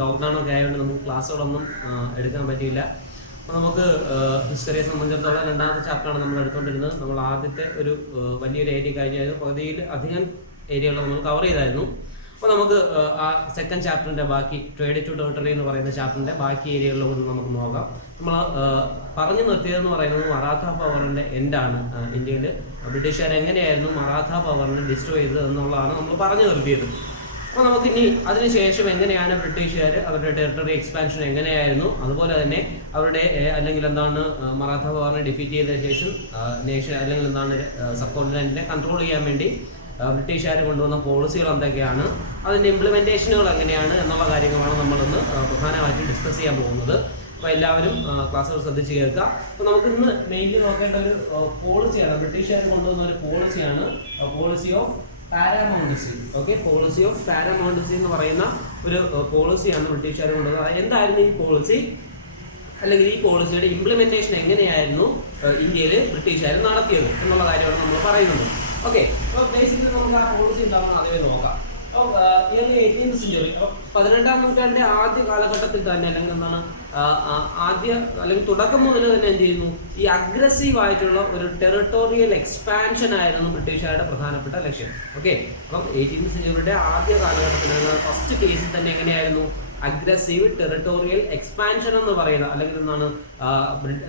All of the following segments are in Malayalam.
ലോക്ക്ഡൗൺ ഒക്കെ ആയതുകൊണ്ട് നമുക്ക് ക്ലാസ്സുകളൊന്നും എടുക്കാൻ പറ്റിയില്ല. അപ്പോൾ നമുക്ക് ഹിസ്റ്ററിയെ സംബന്ധിച്ചിടത്തോളം രണ്ടാമത്തെ ചാപ്റ്ററാണ് നമ്മൾ എടുത്തുകൊണ്ടിരുന്നത്. നമ്മൾ ആദ്യത്തെ ഒരു വലിയൊരു ഏരിയ കഴിഞ്ഞായിരുന്നു, പകുതിയിൽ അധികം ഏരിയകൾ നമ്മൾ കവർ ചെയ്തായിരുന്നു. അപ്പോൾ നമുക്ക് ആ സെക്കൻഡ് ചാപ്റ്ററിൻ്റെ ബാക്കി ട്രേഡ് ടു ടെറിട്ടറി എന്ന് പറയുന്ന ചാപ്റ്ററിൻ്റെ ബാക്കി ഏരിയകളിലൊക്കെ നമുക്ക് നോക്കാം. നമ്മൾ പറഞ്ഞു നിർത്തിയതെന്ന് പറയുന്നത് മറാത്ത പവറിൻ്റെ എൻഡാണ്. ഇന്ത്യയിൽ ബ്രിട്ടീഷുകാർ എങ്ങനെയായിരുന്നു മറാത്ത പവറിനെ ഡിസ്ട്രോയ് ചെയ്തത് എന്നുള്ളതാണ് നമ്മൾ പറഞ്ഞു നിർത്തിയത്. അപ്പോൾ നമുക്കിനി അതിനുശേഷം എങ്ങനെയാണ് ബ്രിട്ടീഷുകാർ അവരുടെ ടെറിട്ടറി എക്സ്പാൻഷൻ എങ്ങനെയായിരുന്നു, അതുപോലെ തന്നെ അവരുടെ അല്ലെങ്കിൽ എന്താണ് മറാത്ത പവറിനെ ഡിഫീറ്റ് ചെയ്തതിനു ശേഷം നേഷൻ അല്ലെങ്കിൽ എന്താണ് സബ് കോണ്ടിനെന്റിനെ കൺട്രോൾ ചെയ്യാൻ വേണ്ടി ബ്രിട്ടീഷുകാർ കൊണ്ടുവന്ന പോളിസികൾ എന്തൊക്കെയാണ്, അതിൻ്റെ ഇംപ്ലിമെൻറ്റേഷനുകൾ എങ്ങനെയാണ് എന്നുള്ള കാര്യങ്ങളാണ് നമ്മളിന്ന് പ്രധാനമായിട്ട് ഡിസ്കസ് ചെയ്യാൻ പോകുന്നത്. അപ്പോൾ എല്ലാവരും ക്ലാസ്സുകൾ ശ്രദ്ധിച്ച് കേൾക്കുക. അപ്പോൾ നമുക്ക് ഇന്ന് മെയിൻലി നോക്കേണ്ട ഒരു പോളിസിയാണ്, ബ്രിട്ടീഷുകാർ കൊണ്ടുവന്ന ഒരു പോളിസിയാണ് policy of paramountcy. Okay, policy of paramountcy എന്ന് പറയുന്ന ഒരു പോളിസിയാണ് ബ്രിട്ടീഷുകാർ കൊണ്ടുവന്നത്. എന്തായിരുന്നു ഈ പോളിസി, അല്ലെങ്കിൽ ഈ പോളിസിയുടെ ഇംപ്ലിമെൻറ്റേഷൻ എങ്ങനെയായിരുന്നു ഇന്ത്യയിൽ ബ്രിട്ടീഷുകാർ നടത്തിയത് എന്നുള്ള കാര്യമാണ് നമ്മൾ പറയുന്നത്. ഓക്കെ, അപ്പോൾ ബേസിക്കലി നമുക്ക് ആ പോളിസി ഉണ്ടാവുന്ന അതേ നോക്കാം. അപ്പോൾ ഇയർലി 18th സെഞ്ച്വറി, അപ്പോൾ 18ാം നൂറ്റാണ്ടിൻ്റെ ആദ്യ കാലഘട്ടത്തിൽ തന്നെ അല്ലെങ്കിൽ എന്താണ് അല്ലെങ്കിൽ തുടക്കം മുതൽ തന്നെ എന്ത് ചെയ്യുന്നു, ഈ അഗ്രസീവ് ആയിട്ടുള്ള ഒരു ടെറിട്ടോറിയൽ എക്സ്പാൻഷൻ ആയിരുന്നു ബ്രിട്ടീഷുകാരുടെ പ്രധാനപ്പെട്ട ലക്ഷ്യം. ഓക്കെ, അപ്പം 18th സെഞ്ച്വറിയുടെ ആദ്യ കാലഘട്ടത്തിലാണ് ഫസ്റ്റ് കേസിൽ തന്നെ എങ്ങനെയായിരുന്നു അഗ്രസീവ് ടെറിട്ടോറിയൽ എക്സ്പാൻഷൻ എന്ന് പറയുന്ന അല്ലെങ്കിൽ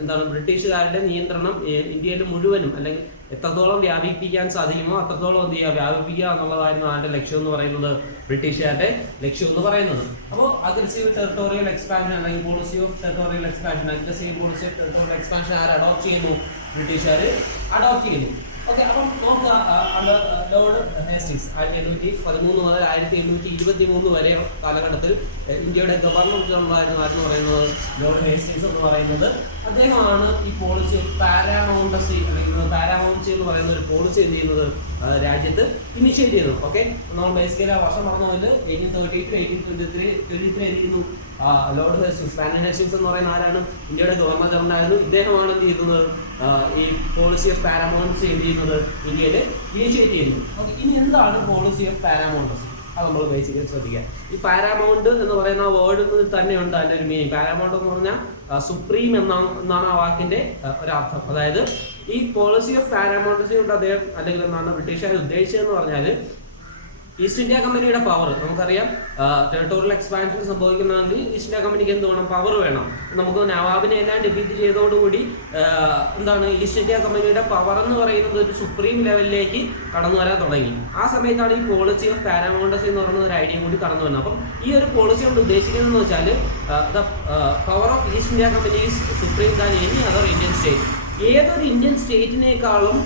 എന്താണ് ബ്രിട്ടീഷുകാരുടെ നിയന്ത്രണം ഇന്ത്യയിൽ മുഴുവനും അല്ലെങ്കിൽ എത്രത്തോളം വ്യാപിപ്പിക്കാൻ സാധിക്കുമോ അത്രത്തോളം എന്ത് ചെയ്യുക, വ്യാപിപ്പിക്കുക എന്നുള്ളതായിരുന്നു അതിന്റെ ലക്ഷ്യം എന്ന് പറയുന്നത്, ബ്രിട്ടീഷുകാരുടെ ലക്ഷ്യം എന്ന് പറയുന്നത്. അപ്പോൾ അഗ്രസീവ് ടെറിട്ടോറിയൽ എക്സ്പാൻഷൻ അല്ലെങ്കിൽ policy of territorial expansion, aggressive policy of territorial expansion ആര് അഡോപ്റ്റ് ചെയ്യുന്നു, ബ്രിട്ടീഷുകാർ അഡോപ്റ്റ് ചെയ്യുന്നു. ഓക്കെ, അപ്പം നോക്കുക, ലോർഡ് ഹേസ്റ്റിങ്സ് 1813 മുതൽ 1823 വരെ കാലഘട്ടത്തിൽ ഇന്ത്യയുടെ ഗവർണർ ജനറൽ ആയിരുന്നു പറയുന്നത് ലോർഡ് ഹേസ്റ്റിങ്സ് എന്ന് പറയുന്നത്. അദ്ദേഹമാണ് ഈ പോളിസി ഓഫ് പാരാമൗണ്ടസി അല്ലെങ്കിൽ പാരാമൗണ്ടസി എന്ന് പറയുന്ന ഒരു പോളിസി എന്ത് ചെയ്യുന്നത് രാജ്യത്ത് ഇനിഷ്യേറ്റ് ചെയ്തത്. ഓക്കെ, നമ്മൾ ബേസിക്കലി ആ വർഷം നടന്നു പോയത് 1830 to 1823 ആയിരിക്കുന്നു. ലോർഡ് ഹേസ്റ്റിങ്സ്, സ്പാനിഷ് ഹേസ്റ്റിങ്സ് എന്ന് പറയുന്ന ആരാണ്, ഇന്ത്യയുടെ ഗവർണർ ജനറൽ ആയിരുന്നു. ഇദ്ദേഹമാണ് എന്ത് ചെയ്യുന്നത് ഈ പോളിസി ഓഫ് പാരാമൗണ്ടസി എന്ത് ചെയ്യുന്നത് ഇന്ത്യയിൽ ഇനിഷ്യേറ്റ് ചെയ്യുന്നു. ഓക്കെ, ഇനി എന്താണ് പോളിസി ഓഫ് പാരാമൗണ്ടസി, അത് നമ്മൾ ബേസിക്കലി ശ്രദ്ധിക്കുക. ഈ പാരാമൗണ്ട് എന്ന് പറയുന്ന വേർഡ് തന്നെ ഉണ്ട് അതിൻ്റെ ഒരു മീനിങ്. പാരാമൗണ്ട് എന്ന് പറഞ്ഞാൽ സുപ്രീം എന്നാണ് ആ വാക്കിന്റെ ഒരർത്ഥം. അതായത് ഈ പോളിസി ഓഫ് പാരാമൗണ്ടസി കൊണ്ട് അദ്ദേഹം അല്ലെങ്കിൽ എന്താണ് ബ്രിട്ടീഷുകാർ ഉദ്ദേശിച്ചതെന്ന് പറഞ്ഞാൽ ഈസ്റ്റ് ഇന്ത്യ കമ്പനിയുടെ പവർ നമുക്കറിയാം. ടെറിട്ടോറിയൽ എക്സ്പാൻഷൻ സംഭവിക്കണമെങ്കിൽ ഈസ്റ്റ് ഇന്ത്യ കമ്പനിക്ക് എന്ത് വേണം, പവർ വേണം. നമുക്ക് നവാബിനെ എല്ലാം ഡിഫീറ്റ് ചെയ്തതോടുകൂടി എന്താണ് ഈസ്റ്റ് ഇന്ത്യ കമ്പനിയുടെ പവർ എന്ന് പറയുന്നത് ഒരു സുപ്രീം ലെവലിലേക്ക് കടന്നു വരാൻ തുടങ്ങി. ആ സമയത്താണ് ഈ പോളിസി ഓഫ് പാരാമൗണ്ടസി എന്ന് പറയുന്ന ഒരു ഐഡിയ കൂടി കടന്നു വരുന്നത്. അപ്പം ഈ ഒരു പോളിസി കൊണ്ട് ഉദ്ദേശിക്കുന്നതെന്ന് വെച്ചാൽ the power of east India company is supreme than any other Indian state. ഏതൊരു ഇന്ത്യൻ സ്റ്റേറ്റിനേക്കാളും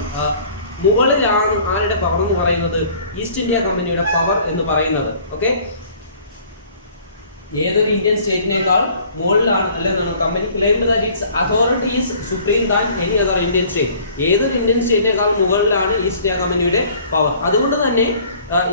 മുകളിലാണ് ആരുടെ പവർ എന്ന് പറയുന്നത്, ഈസ്റ്റ് ഇന്ത്യ കമ്പനിയുടെ പവർ എന്ന് പറയുന്നത്. ഓക്കെ, ഏതൊരു ഇന്ത്യൻ സ്റ്റേറ്റിനേക്കാൾ മുകളിലാണ് അല്ലെന്നാണ് company claimed that its authority is supreme than any other Indian state. ഏതൊരു ഇന്ത്യൻ സ്റ്റേറ്റിനേക്കാൾ മുകളിലാണ് ഈസ്റ്റ് ഇന്ത്യ കമ്പനിയുടെ പവർ. അതുകൊണ്ട് തന്നെ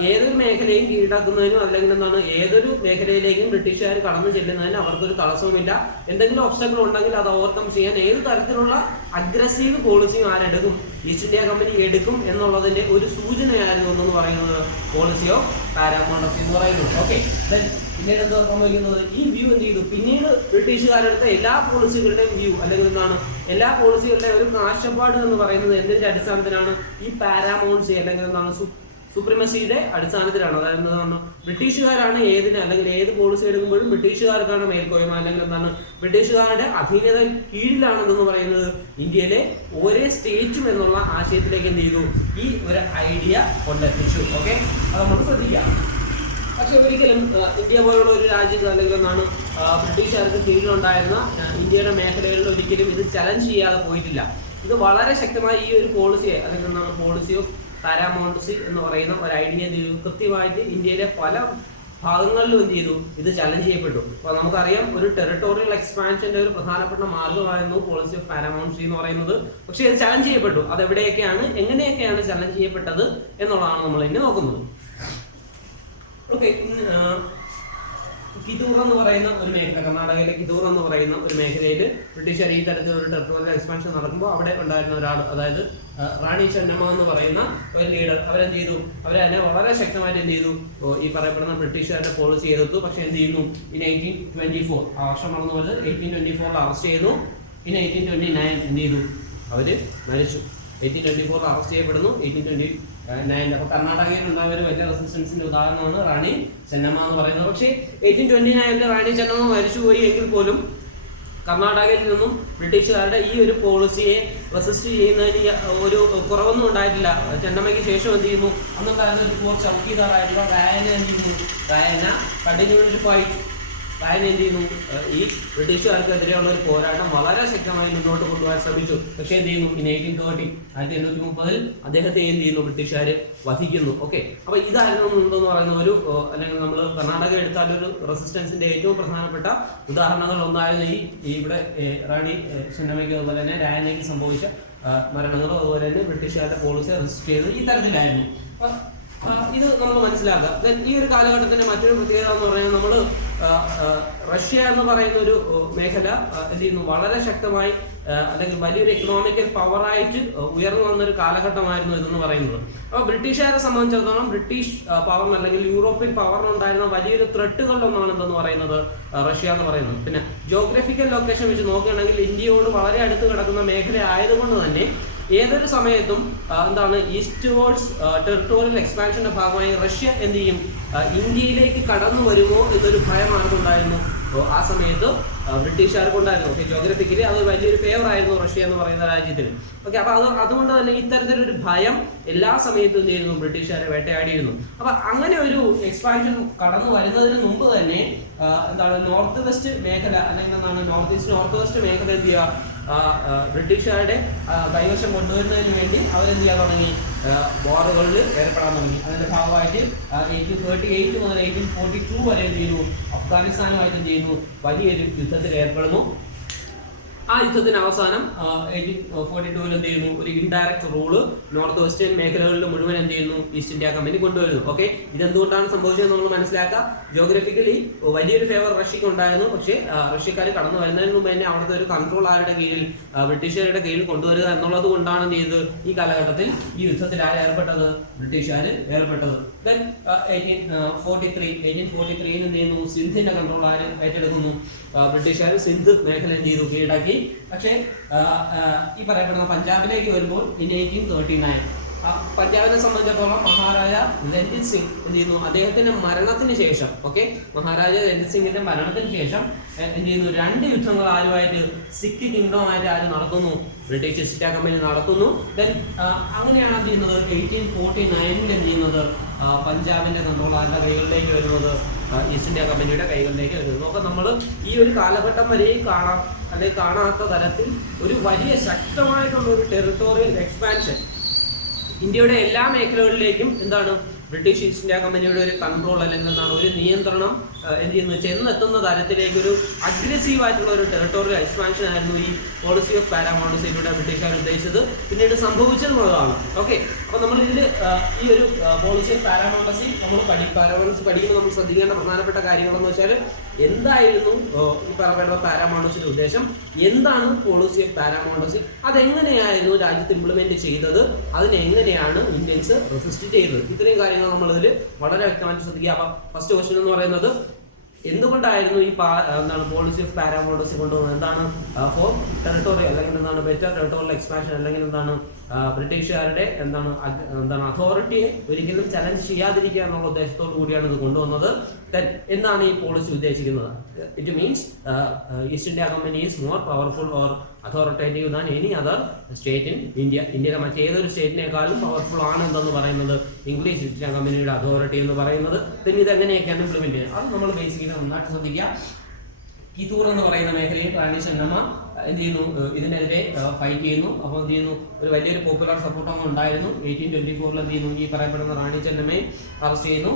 ഏതൊരു മേഖലയും കീഴടക്കുന്നതിനും അല്ലെങ്കിൽ എന്താണ് ഏതൊരു മേഖലയിലേക്കും ബ്രിട്ടീഷുകാർ കടന്നു ചെല്ലുന്നതിന് അവർക്കൊരു തടസ്സവുമില്ല. എന്തെങ്കിലും ഒബ്സ്റ്റക്കിൾ ഉണ്ടെങ്കിൽ അത് ഓവർകം ചെയ്യാൻ ഏത് തരത്തിലുള്ള അഗ്രസീവ് പോളിസിയും ആരെടുക്കും, ഈസ്റ്റ് ഇന്ത്യ കമ്പനി എടുക്കും എന്നുള്ളതിന്റെ ഒരു സൂചനയായിരുന്നു എന്ന് പറയുന്നത് പോളിസി ഓഫ് പാരാമൗണ്ടസി എന്ന് പറയുന്നത്. ഓക്കെ, പിന്നീട് എന്താ സംഭവിക്കുന്നത്, ഈ വ്യൂ എന്ത് ചെയ്തു, പിന്നീട് ബ്രിട്ടീഷുകാരെടുത്ത എല്ലാ പോളിസികളുടെയും വ്യൂ അല്ലെങ്കിൽ എന്താണ് എല്ലാ പോളിസികളുടെയും ഒരു കാഴ്ചപ്പാട് എന്ന് പറയുന്നത് എന്തിന്റെ അടിസ്ഥാനത്തിലാണ്, ഈ പാരാമൗണ്ടസി അല്ലെങ്കിൽ എന്താണ് സുപ്രീമസിയുടെ അടിസ്ഥാനത്തിലാണ്. അതായത് എന്താണ് ബ്രിട്ടീഷുകാരാണ് ഏതിന് അല്ലെങ്കിൽ ഏത് പോളിസി എടുക്കുമ്പോഴും ബ്രിട്ടീഷുകാർക്കാണ് മേൽക്കോയ്മ അല്ലെങ്കിൽ എന്താണ് ബ്രിട്ടീഷുകാരുടെ അധീനത കീഴിലാണെന്ന് പറയുന്നത് ഇന്ത്യയിലെ ഒരേ സ്റ്റേറ്റും എന്നുള്ള ആശയത്തിലേക്ക് എന്ത് ചെയ്തു, ഈ ഒരു ഐഡിയ കൊണ്ടെത്തിച്ചു. ഓക്കെ, അത് നമ്മൾ ശ്രദ്ധിക്കാം. പക്ഷെ ഒരിക്കലും ഇന്ത്യ പോലുള്ള ഒരു രാജ്യത്ത് അല്ലെങ്കിൽ എന്താണ് ബ്രിട്ടീഷുകാർക്ക് കീഴിലുണ്ടായിരുന്ന ഇന്ത്യയുടെ മേഖലകളിൽ ഒരിക്കലും ഇത് ചലഞ്ച് ചെയ്യാതെ പോയിട്ടില്ല. ഇത് വളരെ ശക്തമായി ഈ ഒരു പോളിസിയെ അല്ലെങ്കിൽ എന്താണ് പോളിസി ഓഫ് പാരാമൗണ്ടസി എന്ന് പറയുന്ന ഒരു ഐഡിയ കൃത്യമായിട്ട് ഇന്ത്യയിലെ പല ഭാഗങ്ങളിലും എന്ത് ചെയ്തു, ഇത് ചലഞ്ച് ചെയ്യപ്പെട്ടു. അപ്പോൾ നമുക്കറിയാം ഒരു ടെറിട്ടോറിയൽ എക്സ്പാൻഷന്റെ ഒരു പ്രധാനപ്പെട്ട മാർഗമായിരുന്നു പോളിസി ഓഫ് പാരാമൗണ്ടസി എന്ന് പറയുന്നത്. പക്ഷേ ഇത് ചലഞ്ച് ചെയ്യപ്പെട്ടു. അത് എവിടെയൊക്കെയാണ്, എങ്ങനെയൊക്കെയാണ് ചലഞ്ച് ചെയ്യപ്പെട്ടത് എന്നുള്ളതാണ് നമ്മൾ ഇനി നോക്കുന്നത്. ഓക്കെ, കിതൂർ എന്ന് പറയുന്ന ഒരു മേഖല, കർണാടകയിലെ കിതൂർ എന്ന് പറയുന്ന ഒരു മേഖലയിൽ ബ്രിട്ടീഷുകാർ ഈ തരത്തിലൊരു ടെറിട്ടോറിയൽ എക്സ്പാൻഷൻ നടക്കുമ്പോൾ അവിടെ ഉണ്ടായിരുന്ന ഒരാൾ, അതായത് റാണി ചെന്നമ്മ എന്ന് പറയുന്ന ഒരു ലീഡർ, അവരെന്ത് ചെയ്തു, അവരെ തന്നെ വളരെ ശക്തമായിട്ട് എന്ത് ചെയ്തു, ഈ പറയപ്പെടുന്ന ബ്രിട്ടീഷുകാരുടെ പോളിസി എതിർത്തു. പക്ഷെ എന്ത് ചെയ്യുന്നു, ഇൻ 1824, ആ വർഷം മറന്നു പോയത്, 1824 അറസ്റ്റ് ചെയ്തു. ഇൻ 1829 എന്ത് ചെയ്തു, അവര് മരിച്ചു. 1824 അറസ്റ്റ് ചെയ്യപ്പെടുന്നു. 1829 അപ്പൊ കർണാടകയിൽ ഉണ്ടായ ഒരു വലിയ റെസിസ്റ്റൻസിന്റെ ഉദാഹരണമാണ് റാണി ചെന്നമ്മ എന്ന് പറയുന്നത്. പക്ഷേ 1829 റാണി ചെന്നമ്മ മരിച്ചുപോയി എങ്കിൽ പോലും കർണാടകയിൽ നിന്നും ബ്രിട്ടീഷുകാരുടെ ഈ ഒരു പോളിസിയെ റെസിസ്റ്റ് ചെയ്യുന്നതിന് ഒരു കുറവൊന്നും ഉണ്ടായിട്ടില്ല. ചെന്നമ്മയ്ക്ക് ശേഷം എന്ത് ചെയ്യുന്നു, അന്നുണ്ടായിരുന്ന ഒരു പോർ ചൗക്കിദാറായിട്ടുള്ള റായന എന്ത് ചെയ്യുന്നു, റായന കണ്ടിന്യൂഡ് ഫൈറ്റ്. റായന എന്ത് ചെയ്യുന്നു, ഈ ബ്രിട്ടീഷുകാർക്കെതിരെയുള്ള ഒരു പോരാട്ടം വളരെ ശക്തമായി മുന്നോട്ട് കൊണ്ടുപോകാൻ ശ്രമിച്ചു. പക്ഷേ എന്ത് ചെയ്യുന്നു, ഇൻ 1830 1830 അദ്ദേഹത്തെ എന്ത് ചെയ്യുന്നു, ബ്രിട്ടീഷുകാർ വധിക്കുന്നു. ഓക്കെ, അപ്പൊ ഇതായിരുന്നു എന്ന് പറയുന്ന ഒരു, അല്ലെങ്കിൽ നമ്മൾ കർണാടക എടുത്താൽ ഒരു റെസിസ്റ്റൻസിന്റെ ഏറ്റവും പ്രധാനപ്പെട്ട ഉദാഹരണങ്ങൾ ഒന്നായിരുന്നു ഈ ഇവിടെ റാണി ചെന്നമ്മയ്ക്ക് അതുപോലെ തന്നെ രായനയ്ക്ക് സംഭവിച്ച മരണങ്ങളും അതുപോലെ തന്നെ ബ്രിട്ടീഷുകാരുടെ പോളിസി റെസിസ്റ്റ് ചെയ്ത് ഈ തരത്തിലായിരുന്നു. ഇത് നമ്മൾ മനസ്സിലാക്കുക. ഈ ഒരു കാലഘട്ടത്തിന്റെ മറ്റൊരു പ്രത്യേകത എന്ന് പറയുന്നത്, നമ്മൾ റഷ്യ എന്ന് പറയുന്ന ഒരു മേഖല എന്ത് ചെയ്യുന്നു, വളരെ ശക്തമായി അല്ലെങ്കിൽ വലിയൊരു എക്കണോമിക്കൽ പവറായിട്ട് ഉയർന്നു വന്നൊരു കാലഘട്ടമായിരുന്നു ഇതെന്ന് പറയുന്നത്. അപ്പോൾ ബ്രിട്ടീഷുകാരെ സംബന്ധിച്ചിടത്തോളം ബ്രിട്ടീഷ് പവർ അല്ലെങ്കിൽ യൂറോപ്യൻ പവറിനുണ്ടായിരുന്ന വലിയൊരു ത്രെട്ടുകളിലൊന്നാണ് എന്തെന്ന് പറയുന്നത് റഷ്യ എന്ന് പറയുന്നത്. പിന്നെ ജോഗ്രഫിക്കൽ ലൊക്കേഷൻ വെച്ച് നോക്കുകയാണെങ്കിൽ ഇന്ത്യയോട് വളരെ അടുത്ത് കിടക്കുന്ന മേഖല ആയതുകൊണ്ട് തന്നെ ഏതൊരു സമയത്തും എന്താണ് ഈസ്റ്റ് വേർഡ്സ് ടെറിട്ടോറിയൽ എക്സ്പാൻഷന്റെ ഭാഗമായി റഷ്യ എന്ത് ചെയ്യും, ഇന്ത്യയിലേക്ക് കടന്നു വരുമോ എന്നൊരു ഭയം ആർക്കുണ്ടായിരുന്നു, ആ സമയത്ത് ബ്രിട്ടീഷുകാർക്കുണ്ടായിരുന്നു. ഓക്കെ, ജോഗ്രഫിക്കലി അത് വലിയൊരു ഫേവർ ആയിരുന്നു റഷ്യ എന്ന് പറയുന്ന രാജ്യത്തിന്. ഓക്കെ, അപ്പൊ അതുകൊണ്ട് തന്നെ ഇത്തരത്തിലൊരു ഭയം എല്ലാ സമയത്തും എന്ത് ചെയ്യുന്നു, ബ്രിട്ടീഷുകാരെ വേട്ടയാടിയിരുന്നു. അപ്പൊ അങ്ങനെ ഒരു എക്സ്പാൻഷൻ കടന്നു വരുന്നതിന് മുമ്പ് തന്നെ എന്താണ് നോർത്ത് വെസ്റ്റ് മേഖല അല്ലെങ്കിൽ എന്താണ് നോർത്ത് ഈസ്റ്റ് നോർത്ത് വെസ്റ്റ് മേഖല എന്ത് ചെയ്യുക, ബ്രിട്ടീഷുകാരുടെ കൈവശം കൊണ്ടുവരുന്നതിന് വേണ്ടി അവരെന്ത് ചെയ്യാൻ തുടങ്ങി, വാറുകളിൽ ഏർപ്പെടാൻ തുടങ്ങി. അതിന്റെ ഭാഗമായിട്ട് 1838 മുതൽ 1842 വരെ എന്ത് ചെയ്യുന്നു, അഫ്ഗാനിസ്ഥാനുമായിട്ട് എന്ത് ചെയ്യുന്നു, വലിയൊരു യുദ്ധത്തിൽ ഏർപ്പെടുന്നു. ആ യുദ്ധത്തിന് അവസാനം 1842 എന്ത് ചെയ്യുന്നു, ഒരു ഇൻഡയറക്റ്റ് റൂള് നോർത്ത് വെസ്റ്റേൺ മേഖലകളിൽ മുഴുവൻ എന്ത് ചെയ്യുന്നു, ഈസ്റ്റ് ഇന്ത്യ കമ്പനി കൊണ്ടുവരുന്നു. ഓക്കെ, ഇതെന്തുകൊണ്ടാണ് സംഭവിച്ചതെന്ന് നമ്മൾ മനസ്സിലാക്കുക. ജോഗ്രഫിക്കലി വലിയൊരു ഫേവർ റഷ്യക്ക് ഉണ്ടായിരുന്നു. പക്ഷേ റഷ്യക്കാർ കടന്നു വരുന്നതിന് മുമ്പ് തന്നെ അവിടുത്തെ ഒരു കൺട്രോൾ ആരുടെ കീഴിൽ, ബ്രിട്ടീഷുകാരുടെ കീഴിൽ കൊണ്ടുവരിക എന്നുള്ളത് കൊണ്ടാണ് എന്ത് ചെയ്തത്, ഈ കാലഘട്ടത്തിൽ ഈ യുദ്ധത്തിൽ ആര് ഏർപ്പെട്ടത്, ബ്രിട്ടീഷുകാർ ഏർപ്പെട്ടത്. ദെൻ 1843 എന്ത് ചെയ്യുന്നു, സിന്ധിന്റെ കൺട്രോൾ ആര് ഏറ്റെടുക്കുന്നു, ബ്രിട്ടീഷുകാർ സിന്ധ് മേഖല എന്ത് ചെയ്തു, കീഴടക്കി. പക്ഷേ ഈ പറയപ്പെടുന്ന പഞ്ചാബിലേക്ക് വരുമ്പോൾ 1839 പഞ്ചാബിനെ സംബന്ധിച്ചിടത്തോളം മഹാരാജ രഞ്ജിത് സിംഗ് എന്ത് ചെയ്യുന്നു, അദ്ദേഹത്തിന്റെ മരണത്തിന് ശേഷം, ഓക്കെ, മഹാരാജ രഞ്ജിത് സിംഗിന്റെ മരണത്തിന് ശേഷം എന്ത് ചെയ്യുന്നു, 2 യുദ്ധങ്ങൾ ആരുമായിട്ട്, സിഖ് കിങ്ഡവുമായിട്ട് ആര് നടത്തുന്നു, ബ്രിട്ടീഷ് ഈസ്റ്റ് ഇന്ത്യ കമ്പനി നടത്തുന്നു. ദെൻ അങ്ങനെയാണ് എന്ത് ചെയ്യുന്നത്, 1849 എന്ത് ചെയ്യുന്നത്, പഞ്ചാബിന്റെ കൺട്രോൾ ആരുടെ കൈകളിലേക്ക് വരുന്നത്, ഈസ്റ്റ് ഇന്ത്യ കമ്പനിയുടെ കൈകളിലേക്ക് വരുന്നത്. അപ്പോൾ നമ്മൾ ഈ ഒരു കാലഘട്ടം വരെയും അല്ലെങ്കിൽ കാണാത്ത തരത്തിൽ ഒരു വലിയ ശക്തമായിട്ടുള്ള ഒരു ടെറിട്ടോറിയൽ എക്സ്പാൻഷൻ ഇന്ത്യയുടെ എല്ലാ മേഖലകളിലേക്കും എന്താണ്, ബ്രിട്ടീഷ് ഈസ്റ്റ് ഇന്ത്യ കമ്പനിയുടെ ഒരു കൺട്രോൾ അല്ലെങ്കിൽ എന്താണ്, ഒരു നിയന്ത്രണം എന്ത് ചെയ്യുന്നു, ചെന്നെത്തുന്ന തരത്തിലേക്ക് ഒരു അഗ്രസീവ് ആയിട്ടുള്ള ഒരു ടെറിട്ടോറിയൽ എക്സ്പാൻഷൻ ആയിരുന്നു ഈ പോളിസി ഓഫ് പാരാമോണ്ടസിലൂടെ ബ്രിട്ടീഷുകാർ ഉദ്ദേശിച്ചത്. പിന്നീട് സംഭവിച്ചതെന്നുള്ളതാണ്. ഓക്കെ, അപ്പൊ നമ്മൾ ഇതിൽ ഈ ഒരു പോളിസി ഓഫ് പാരാമോണ്ടസി നമ്മൾ പഠിക്കുമ്പോൾ നമ്മൾ ശ്രദ്ധിക്കേണ്ട പ്രധാനപ്പെട്ട കാര്യങ്ങളെന്ന് വെച്ചാൽ, എന്തായിരുന്നു ഈ പറയപ്പെടുന്ന പാരാമോണ്ടസിന്റെ ഉദ്ദേശം, എന്താണ് പോളിസി ഓഫ് പാരാമോണ്ടസി, അതെങ്ങനെയായിരുന്നു രാജ്യത്ത് ഇംപ്ലിമെന്റ് ചെയ്തത്, അതിനെങ്ങനെയാണ് ഇന്ത്യൻസ് റെസിസ്റ്റ് ചെയ്തത്, ഇത്രയും കാര്യങ്ങൾ നമ്മളിതിൽ വളരെ വ്യക്തമായിട്ട് ശ്രദ്ധിക്കുക. അപ്പൊ ഫസ്റ്റ് ക്വസ്റ്റ്യൻ എന്ന് പറയുന്നത്, എന്തുകൊണ്ടായിരുന്നു ഈ എന്താണ് പോളിസി ഓഫ് പാരാമോണ്ടസി കൊണ്ടുവന്നത്, എന്താണ് ഫോർ ടെറിട്ടോറിയൽ അല്ലെങ്കിൽ എന്താണ് ബെറ്റർ ടെറിട്ടോറിയൽ എക്സ്പാൻഷൻ അല്ലെങ്കിൽ എന്താണ് ബ്രിട്ടീഷുകാരുടെ എന്താണ് അതോറിറ്റിയെ ഒരിക്കലും ചലഞ്ച് ചെയ്യാതിരിക്കുക എന്നുള്ള ഉദ്ദേശത്തോടു കൂടിയാണ് ഇത് കൊണ്ടുവന്നത്. എന്താണ് ഈ പോളിസി ഉദ്ദേശിക്കുന്നത്, it means east India company is more powerful or authoritative than any other state in India. ഇന്ത്യയിലെ മറ്റേതൊരു സ്റ്റേറ്റിനേക്കാളും പവർഫുൾ ആണ് എന്തെന്ന് പറയുന്നത് ഇംഗ്ലീഷ് ഈസ്റ്റ് ഇന്ത്യ കമ്പനിയുടെ അതോറിറ്റി എന്ന് പറയുന്നത്. പിന്നെ ഇതെങ്ങനെയൊക്കെയാണ് ഇംപ്ലിമെന്റ് ചെയ്യുന്നത്, അത് നമ്മൾ ബേസിക്കലി നന്നായിട്ട് ശ്രദ്ധിക്കുക. കിതൂർ എന്ന് പറയുന്ന മേഖലയിൽ റാണി ചെന്നമ്മ എന്ത് ചെയ്യുന്നു, ഇതിനെതിരെ ഫൈറ്റ് ചെയ്യുന്നു. അപ്പോൾ എന്ത് ചെയ്യുന്നു, ഒരു വലിയൊരു പോപ്പുലർ സപ്പോർട്ടൊന്നും ഉണ്ടായിരുന്നു. 1824 എന്ത് ചെയ്യുന്നു, ഈ പറയപ്പെടുന്ന റാണി ചെന്നമ്മയെ അറസ്റ്റ് ചെയ്യുന്നു.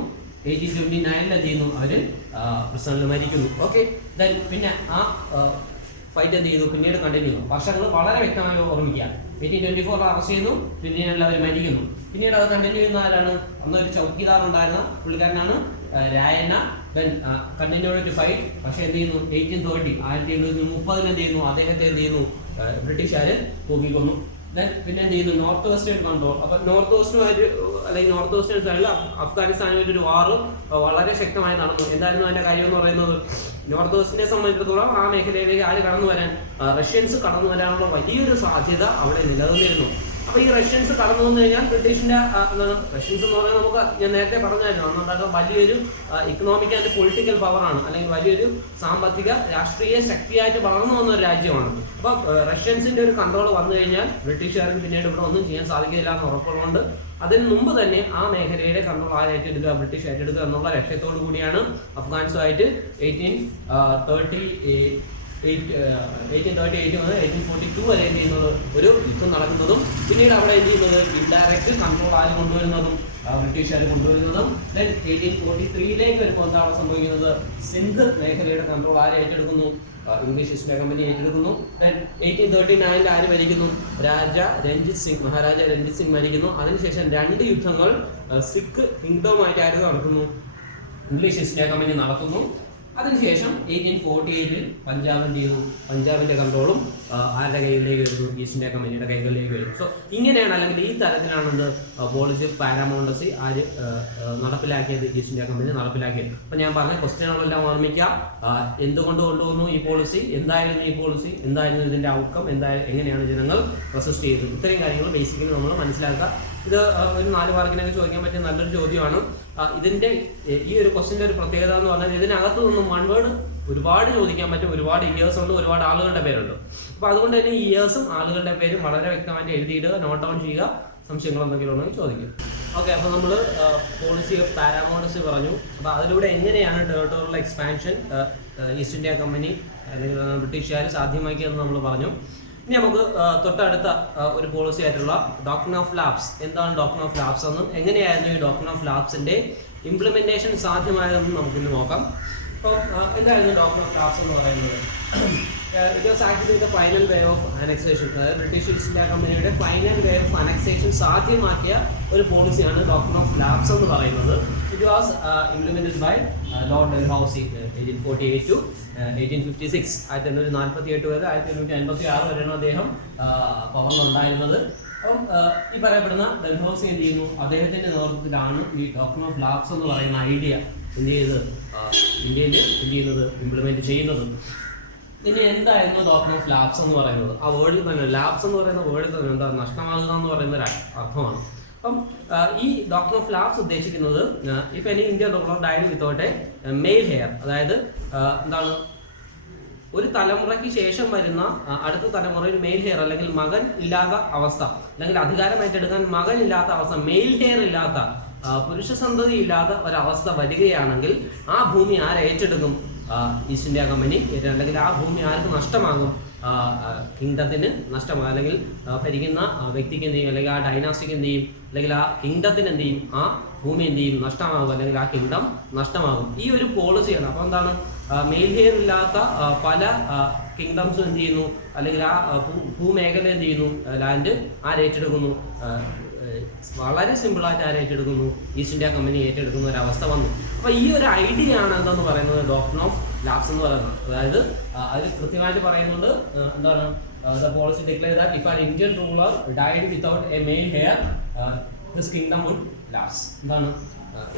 1829 എന്ത് ചെയ്യുന്നു, അവര് പ്രശ്നങ്ങളിൽ മരിക്കുന്നു. ഓക്കെ, ദെൻ പിന്നെ ആ ഫൈറ്റ് എന്ത് ചെയ്തു, പിന്നീട് കണ്ടിന്യൂ, വർഷങ്ങൾ വളരെ വ്യക്തമായി ഓർമ്മിക്കുക. 1824 അറസ്റ്റ് ചെയ്യുന്നു, പിന്നീട് അവർ മരിക്കുന്നു. പിന്നീട് അത് കണ്ടിന്യൂ ചെയ്യുന്ന ആരാണ്, അന്നൊരു ചൗക്കിദാർ ഉണ്ടായിരുന്ന പുള്ളിക്കാരനാണ് രായന കണ്ടിന്യൂഡ് ടു ഫൈറ്റ്. പക്ഷെ എന്ത് ചെയ്യുന്നു, 1830 1730 എന്ത് ചെയ്യുന്നു, അദ്ദേഹത്തെ എന്ത് ചെയ്യുന്നു, ബ്രിട്ടീഷുകാർ തൂക്കിക്കൊന്നു. പിന്നെ എന്ത് ചെയ്യുന്നു, നോർത്ത് വെസ്റ്റേൺ കൺട്രോൾ. അപ്പൊ നോർത്ത് വെസ്റ്റുമായിട്ട് അല്ലെങ്കിൽ നോർത്ത് വെസ്റ്റേൺ സൈഡിൽ അഫ്ഗാനിസ്ഥാനുമായിട്ട് ഒരു വാറ് വളരെ ശക്തമായി നടന്നു. എന്തായിരുന്നു അതിന്റെ കാര്യം എന്ന് പറയുന്നത്, നോർത്ത് വെസ്റ്റിനെ സംബന്ധിച്ചിടത്തോളം ആ മേഖലയിലേക്ക് ആര് കടന്നു വരാൻ, റഷ്യൻസ് കടന്നു വരാനുള്ള വലിയൊരു സാധ്യത അവിടെ നിലനിന്നിരുന്നു. അപ്പൊ ഈ റഷ്യൻസ് കടന്നു വന്നു കഴിഞ്ഞാൽ ബ്രിട്ടീഷിന്റെ റഷ്യൻസ് എന്ന് പറഞ്ഞാൽ നമുക്ക് ഞാൻ നേരത്തെ പറഞ്ഞായിരുന്നു, അന്നുണ്ടാകുന്ന വലിയൊരു ഇക്കണോമിക് ആൻഡ് പൊളിറ്റിക്കൽ പവറാണ്, അല്ലെങ്കിൽ വലിയൊരു സാമ്പത്തിക രാഷ്ട്രീയ ശക്തിയായിട്ട് വളർന്നു വന്ന ഒരു രാജ്യമാണ്. അപ്പൊ റഷ്യൻസിന്റെ ഒരു കൺട്രോൾ വന്നു കഴിഞ്ഞാൽ ബ്രിട്ടീഷുകാർക്ക് പിന്നീട് ഇവിടെ ഒന്നും ചെയ്യാൻ സാധിക്കില്ല എന്ന് ഉറപ്പുള്ളതുകൊണ്ട് അതിന് മുമ്പ് തന്നെ ആ മേഖലയുടെ കൺട്രോൾ ഏറ്റെടുക്കുക, ബ്രിട്ടീഷ് ഏറ്റെടുക്കുക എന്നുള്ള ലക്ഷ്യത്തോടു കൂടിയാണ് അഫ്ഗാൻസുമായിട്ട് 1838 മുതൽ 1842 വരെ എന്ത് ചെയ്യുന്നത്, ഒരു യുദ്ധം നടക്കുന്നതും പിന്നീട് അവിടെ എന്ത് ചെയ്യുന്നത്, ഇൻഡയറക്റ്റ് കൺട്രോൾ ആര് കൊണ്ടുവരുന്നതും, ബ്രിട്ടീഷുകാർ കൊണ്ടുവരുന്നതും. ദെൻ 1843 വരുമ്പോൾ എന്താണ് സംഭവിക്കുന്നത്, സിന്ധ് മേഖലയുടെ കൺട്രോൾ ആര് ഏറ്റെടുക്കുന്നു, ഇംഗ്ലീഷ് ഈസ്റ്റ് ഇന്ത്യ കമ്പനി ഏറ്റെടുക്കുന്നു. ദെൻ 1839 ആര് ഭരിക്കുന്നു, മഹാരാജ രഞ്ജിത് സിംഗ് ഭരിക്കുന്നു. അതിനുശേഷം 2 യുദ്ധങ്ങൾ സിഖ് കിങ്ഡവുമായിട്ട് ആര് നടക്കുന്നു, ഇംഗ്ലീഷ് ഈസ്റ്റ് ഇന്ത്യ കമ്പനി നടത്തുന്നു. അതിനുശേഷം 1848 പഞ്ചാബ് എന്ത് ചെയ്തു, പഞ്ചാബിന്റെ കൺട്രോളും ആരുടെ കയ്യിലേക്ക് വരുന്നു, ഈസ്റ്റ് ഇന്ത്യ കമ്പനിയുടെ കൈകളിലേക്ക് വരുന്നു. സോ ഇങ്ങനെയാണ്, അല്ലെങ്കിൽ ഈ തരത്തിലാണ് പോളിസി ഓഫ് പാരാമൗണ്ടസി ആര് നടപ്പിലാക്കിയത്, ഈസ്റ്റ് ഇന്ത്യ കമ്പനി നടപ്പിലാക്കിയത്. അപ്പൊ ഞാൻ പറഞ്ഞ ക്വസ്റ്റ്യനുകളെല്ലാം ഓർമ്മിക്കുക. എന്തുകൊണ്ട് കൊണ്ടുവന്നു ഈ പോളിസി, എന്തായിരുന്നു ഈ പോളിസി, എന്തായിരുന്നു ഇതിന്റെ ഔട്ട്കം, എങ്ങനെയാണ് ജനങ്ങൾ റെസിസ്റ്റ് ചെയ്തത്, ഇത്രയും കാര്യങ്ങൾ ബേസിക്കലി നമ്മൾ മനസ്സിലാക്കുക. ഇത് ഒരു 4 മാർക്കിനൊക്കെ ചോദിക്കാൻ പറ്റിയ നല്ലൊരു ചോദ്യമാണ്. ഇതിന്റെ ഈ ഒരു ക്വസ്റ്റിന്റെ ഒരു പ്രത്യേകത എന്ന് പറഞ്ഞാൽ ഇതിനകത്തു നിന്നും 1 വേർഡ് ഒരുപാട് ചോദിക്കാൻ പറ്റും. ഒരുപാട് ഇയേഴ്സ് ഉണ്ട്, ഒരുപാട് ആളുകളുടെ പേരുണ്ട്. അപ്പൊ അതുകൊണ്ട് തന്നെ ഇയേഴ്സും ആളുകളുടെ പേരും വളരെ വ്യക്തമായിട്ട് എഴുതിയിടുക, നോട്ട് ഡൗൺ ചെയ്യുക. സംശയങ്ങൾ എന്തെങ്കിലും ഉണ്ടെങ്കിൽ ചോദിക്കും. ഓക്കെ, അപ്പോൾ നമ്മൾ പോളിസി ഓഫ് പാരാമൗണ്ടസി പറഞ്ഞു. അപ്പോൾ അതിലൂടെ എങ്ങനെയാണ് territorial expansion east India company അല്ലെങ്കിൽ ബ്രിട്ടീഷുകാർ സാധ്യമാക്കിയതെന്ന് നമ്മൾ പറഞ്ഞു. ഇനി നമുക്ക് തൊട്ടടുത്ത ഒരു പോളിസി ആയിട്ടുള്ള ഡോക്ട്രിൻ ഓഫ് ലാപ്സ്, എന്താണ് ഡോക്ട്രിൻ ഓഫ് ലാപ്സ് എന്നും എങ്ങനെയായിരുന്നു ഈ ഡോക്ട്രിൻ ഓഫ് ലാപ്സിന്റെ ഇംപ്ലിമെന്റേഷൻ സാധ്യമായതെന്നും നമുക്കിന്ന് നോക്കാം. അപ്പോൾ എന്തായിരുന്നു ഡോക്ട്രിൻ ഓഫ് ലാപ്സ് എന്ന് പറയുന്നത്? It was actually the final way of annexation, അതായത് ബ്രിട്ടീഷ് ഈസ്റ്റ് ഇന്ത്യ കമ്പനിയുടെ ഫൈനൽ വേ ഓഫ് അനക്സേഷൻ സാധ്യമാക്കിയ ഒരു പോളിസിയാണ് ഡോക്ട്രിൻ ഓഫ് ലാപ്സ് എന്ന് പറയുന്നത്. It was implemented by lord Dalhousie 1848 to 1856. 1848 വരെ 1856 വരെയാണ് അദ്ദേഹം പവറിലുണ്ടായിരുന്നത്. അപ്പം ഈ പറയപ്പെടുന്ന ഡൽഹൌസി എന്ത് ചെയ്യുന്നു, അദ്ദേഹത്തിന്റെ നേതൃത്വത്തിലാണ് ഈ ഡോക്ട്രിൻ ഓഫ് ലാപ്സ് എന്ന് പറയുന്ന ഐഡിയ എന്ത് ചെയ്ത് ഇന്ത്യയിൽ എന്ത് ചെയ്യുന്നത്, ഇംപ്ലിമെന്റ് ചെയ്യുന്നത്. ഇനി എന്തായിരുന്നു ഡോക്ട്രിൻ ഓഫ് ലാപ്സ് എന്ന് പറയുന്നത്? ആ വേർഡിൽ തന്നെ, ലാപ്സ് എന്ന് പറയുന്ന വേർഡിൽ തന്നെ എന്താ, നഷ്ടമാകുക എന്ന് പറയുന്ന ഒരു അർത്ഥമാണ്. അപ്പം ഈ ഡോക്ട്രിൻ ഓഫ് ലാപ്സ് ഉദ്ദേശിക്കുന്നത് if any Indian ruler died without a male heir, അതായത് എന്താണ്, ഒരു തലമുറയ്ക്ക് ശേഷം വരുന്ന അടുത്ത തലമുറയിൽ മെയിൽ ഹെയർ അല്ലെങ്കിൽ മകൻ ഇല്ലാത്ത അവസ്ഥ, അല്ലെങ്കിൽ അധികാരം ഏറ്റെടുക്കാൻ മകൻ ഇല്ലാത്ത അവസ്ഥ, മെയിൽ ഹെയർ ഇല്ലാത്ത പുരുഷ സന്തതി ഇല്ലാത്ത ഒരവസ്ഥ വരികയാണെങ്കിൽ ആ ഭൂമി ആര് ഏറ്റെടുക്കും? East India company. അല്ലെങ്കിൽ ആ ഭൂമി ആർക്ക് നഷ്ടമാകും? കിങ്ഡത്തിന് നഷ്ടമാകും, അല്ലെങ്കിൽ ഭരിക്കുന്ന വ്യക്തിക്ക് എന്ത് ചെയ്യും, അല്ലെങ്കിൽ ആ ഡൈനാസ്റ്റിക്ക് എന്ത് ചെയ്യും, അല്ലെങ്കിൽ ആ കിങ്ഡത്തിന് എന്ത് ചെയ്യും, ആ ഭൂമി എന്ത് ചെയ്യും, നഷ്ടമാകും, അല്ലെങ്കിൽ ആ കിങ്ഡം നഷ്ടമാകും. ഈ ഒരു പോളിസിയാണ്. അപ്പോൾ എന്താണ്, മെയിൽ ഹെയർ ഇല്ലാത്ത പല കിങ്ഡംസും എന്ത് ചെയ്യുന്നു, അല്ലെങ്കിൽ ആ ഭൂമേഖല എന്ത് ചെയ്യുന്നു, ലാൻഡ് ആരേറ്റെടുക്കുന്നു, വളരെ സിമ്പിളായിട്ട് ആരേറ്റെടുക്കുന്നു, ഈസ്റ്റ് ഇന്ത്യ കമ്പനി ഏറ്റെടുക്കുന്ന ഒരു അവസ്ഥ വന്നു. അപ്പോൾ ഈ ഒരു ഐഡിയ ആണ് എന്തെന്ന് പറയുന്നത് ഡോക്ട്രിൻ ഓഫ് ലാപ്സ് എന്ന് പറയുന്നത്. അതായത് അതിൽ കൃത്യമായിട്ട് പറയുന്നുണ്ട് എന്താണ്, the policy declared that if an Indian ruler died without a male hair, his kingdom would lapse. എന്താണ്,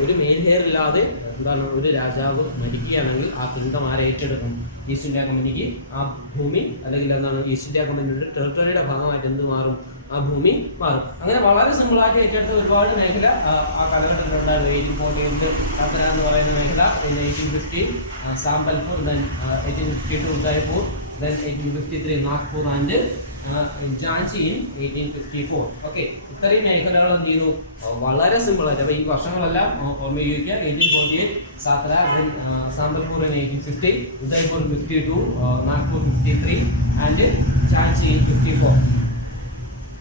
ഒരു മെയിൽ ഹെയർ ഇല്ലാതെ എന്താണ് ഒരു രാജാവ് മരിക്കുകയാണെങ്കിൽ ആ കിങ്ഡം ആരെ ഏറ്റെടുക്കും? ഈസ്റ്റ് ഇന്ത്യ കമ്പനിക്ക് ആ ഭൂമി, അല്ലെങ്കിൽ എന്താണ് ഈസ്റ്റ് ഇന്ത്യ കമ്പനിയുടെ ടെറിട്ടറിയുടെ ഭാഗമായിട്ട് എന്ത് മാറും? ആ ഭൂമി മാറും. അങ്ങനെ വളരെ സിമ്പിളായിട്ട് ഏറ്റെടുത്ത ഒരുപാട് മേഖല ആ കാലഘട്ടത്തിലുണ്ടായിരുന്നു. 1848 കത്തര എന്ന് പറയുന്ന മേഖല, പിന്നെ 1850 Sambalpur, then 1852 Udaipur, then 1853 Nagpur and Jhansi in 1854. Okay, ഇത്രയും മേഖലകൾ എന്ത് ചെയ്യുന്നു, വളരെ സിമ്പിൾ ആയിട്ട്. അപ്പോൾ ഈ വർഷങ്ങളെല്ലാം ഓർമ്മയിരിക്കുക. 1848 Satara, then Sambalpur in 1850, Udaipur 52, Nagpur 53 and Jhansi in 54.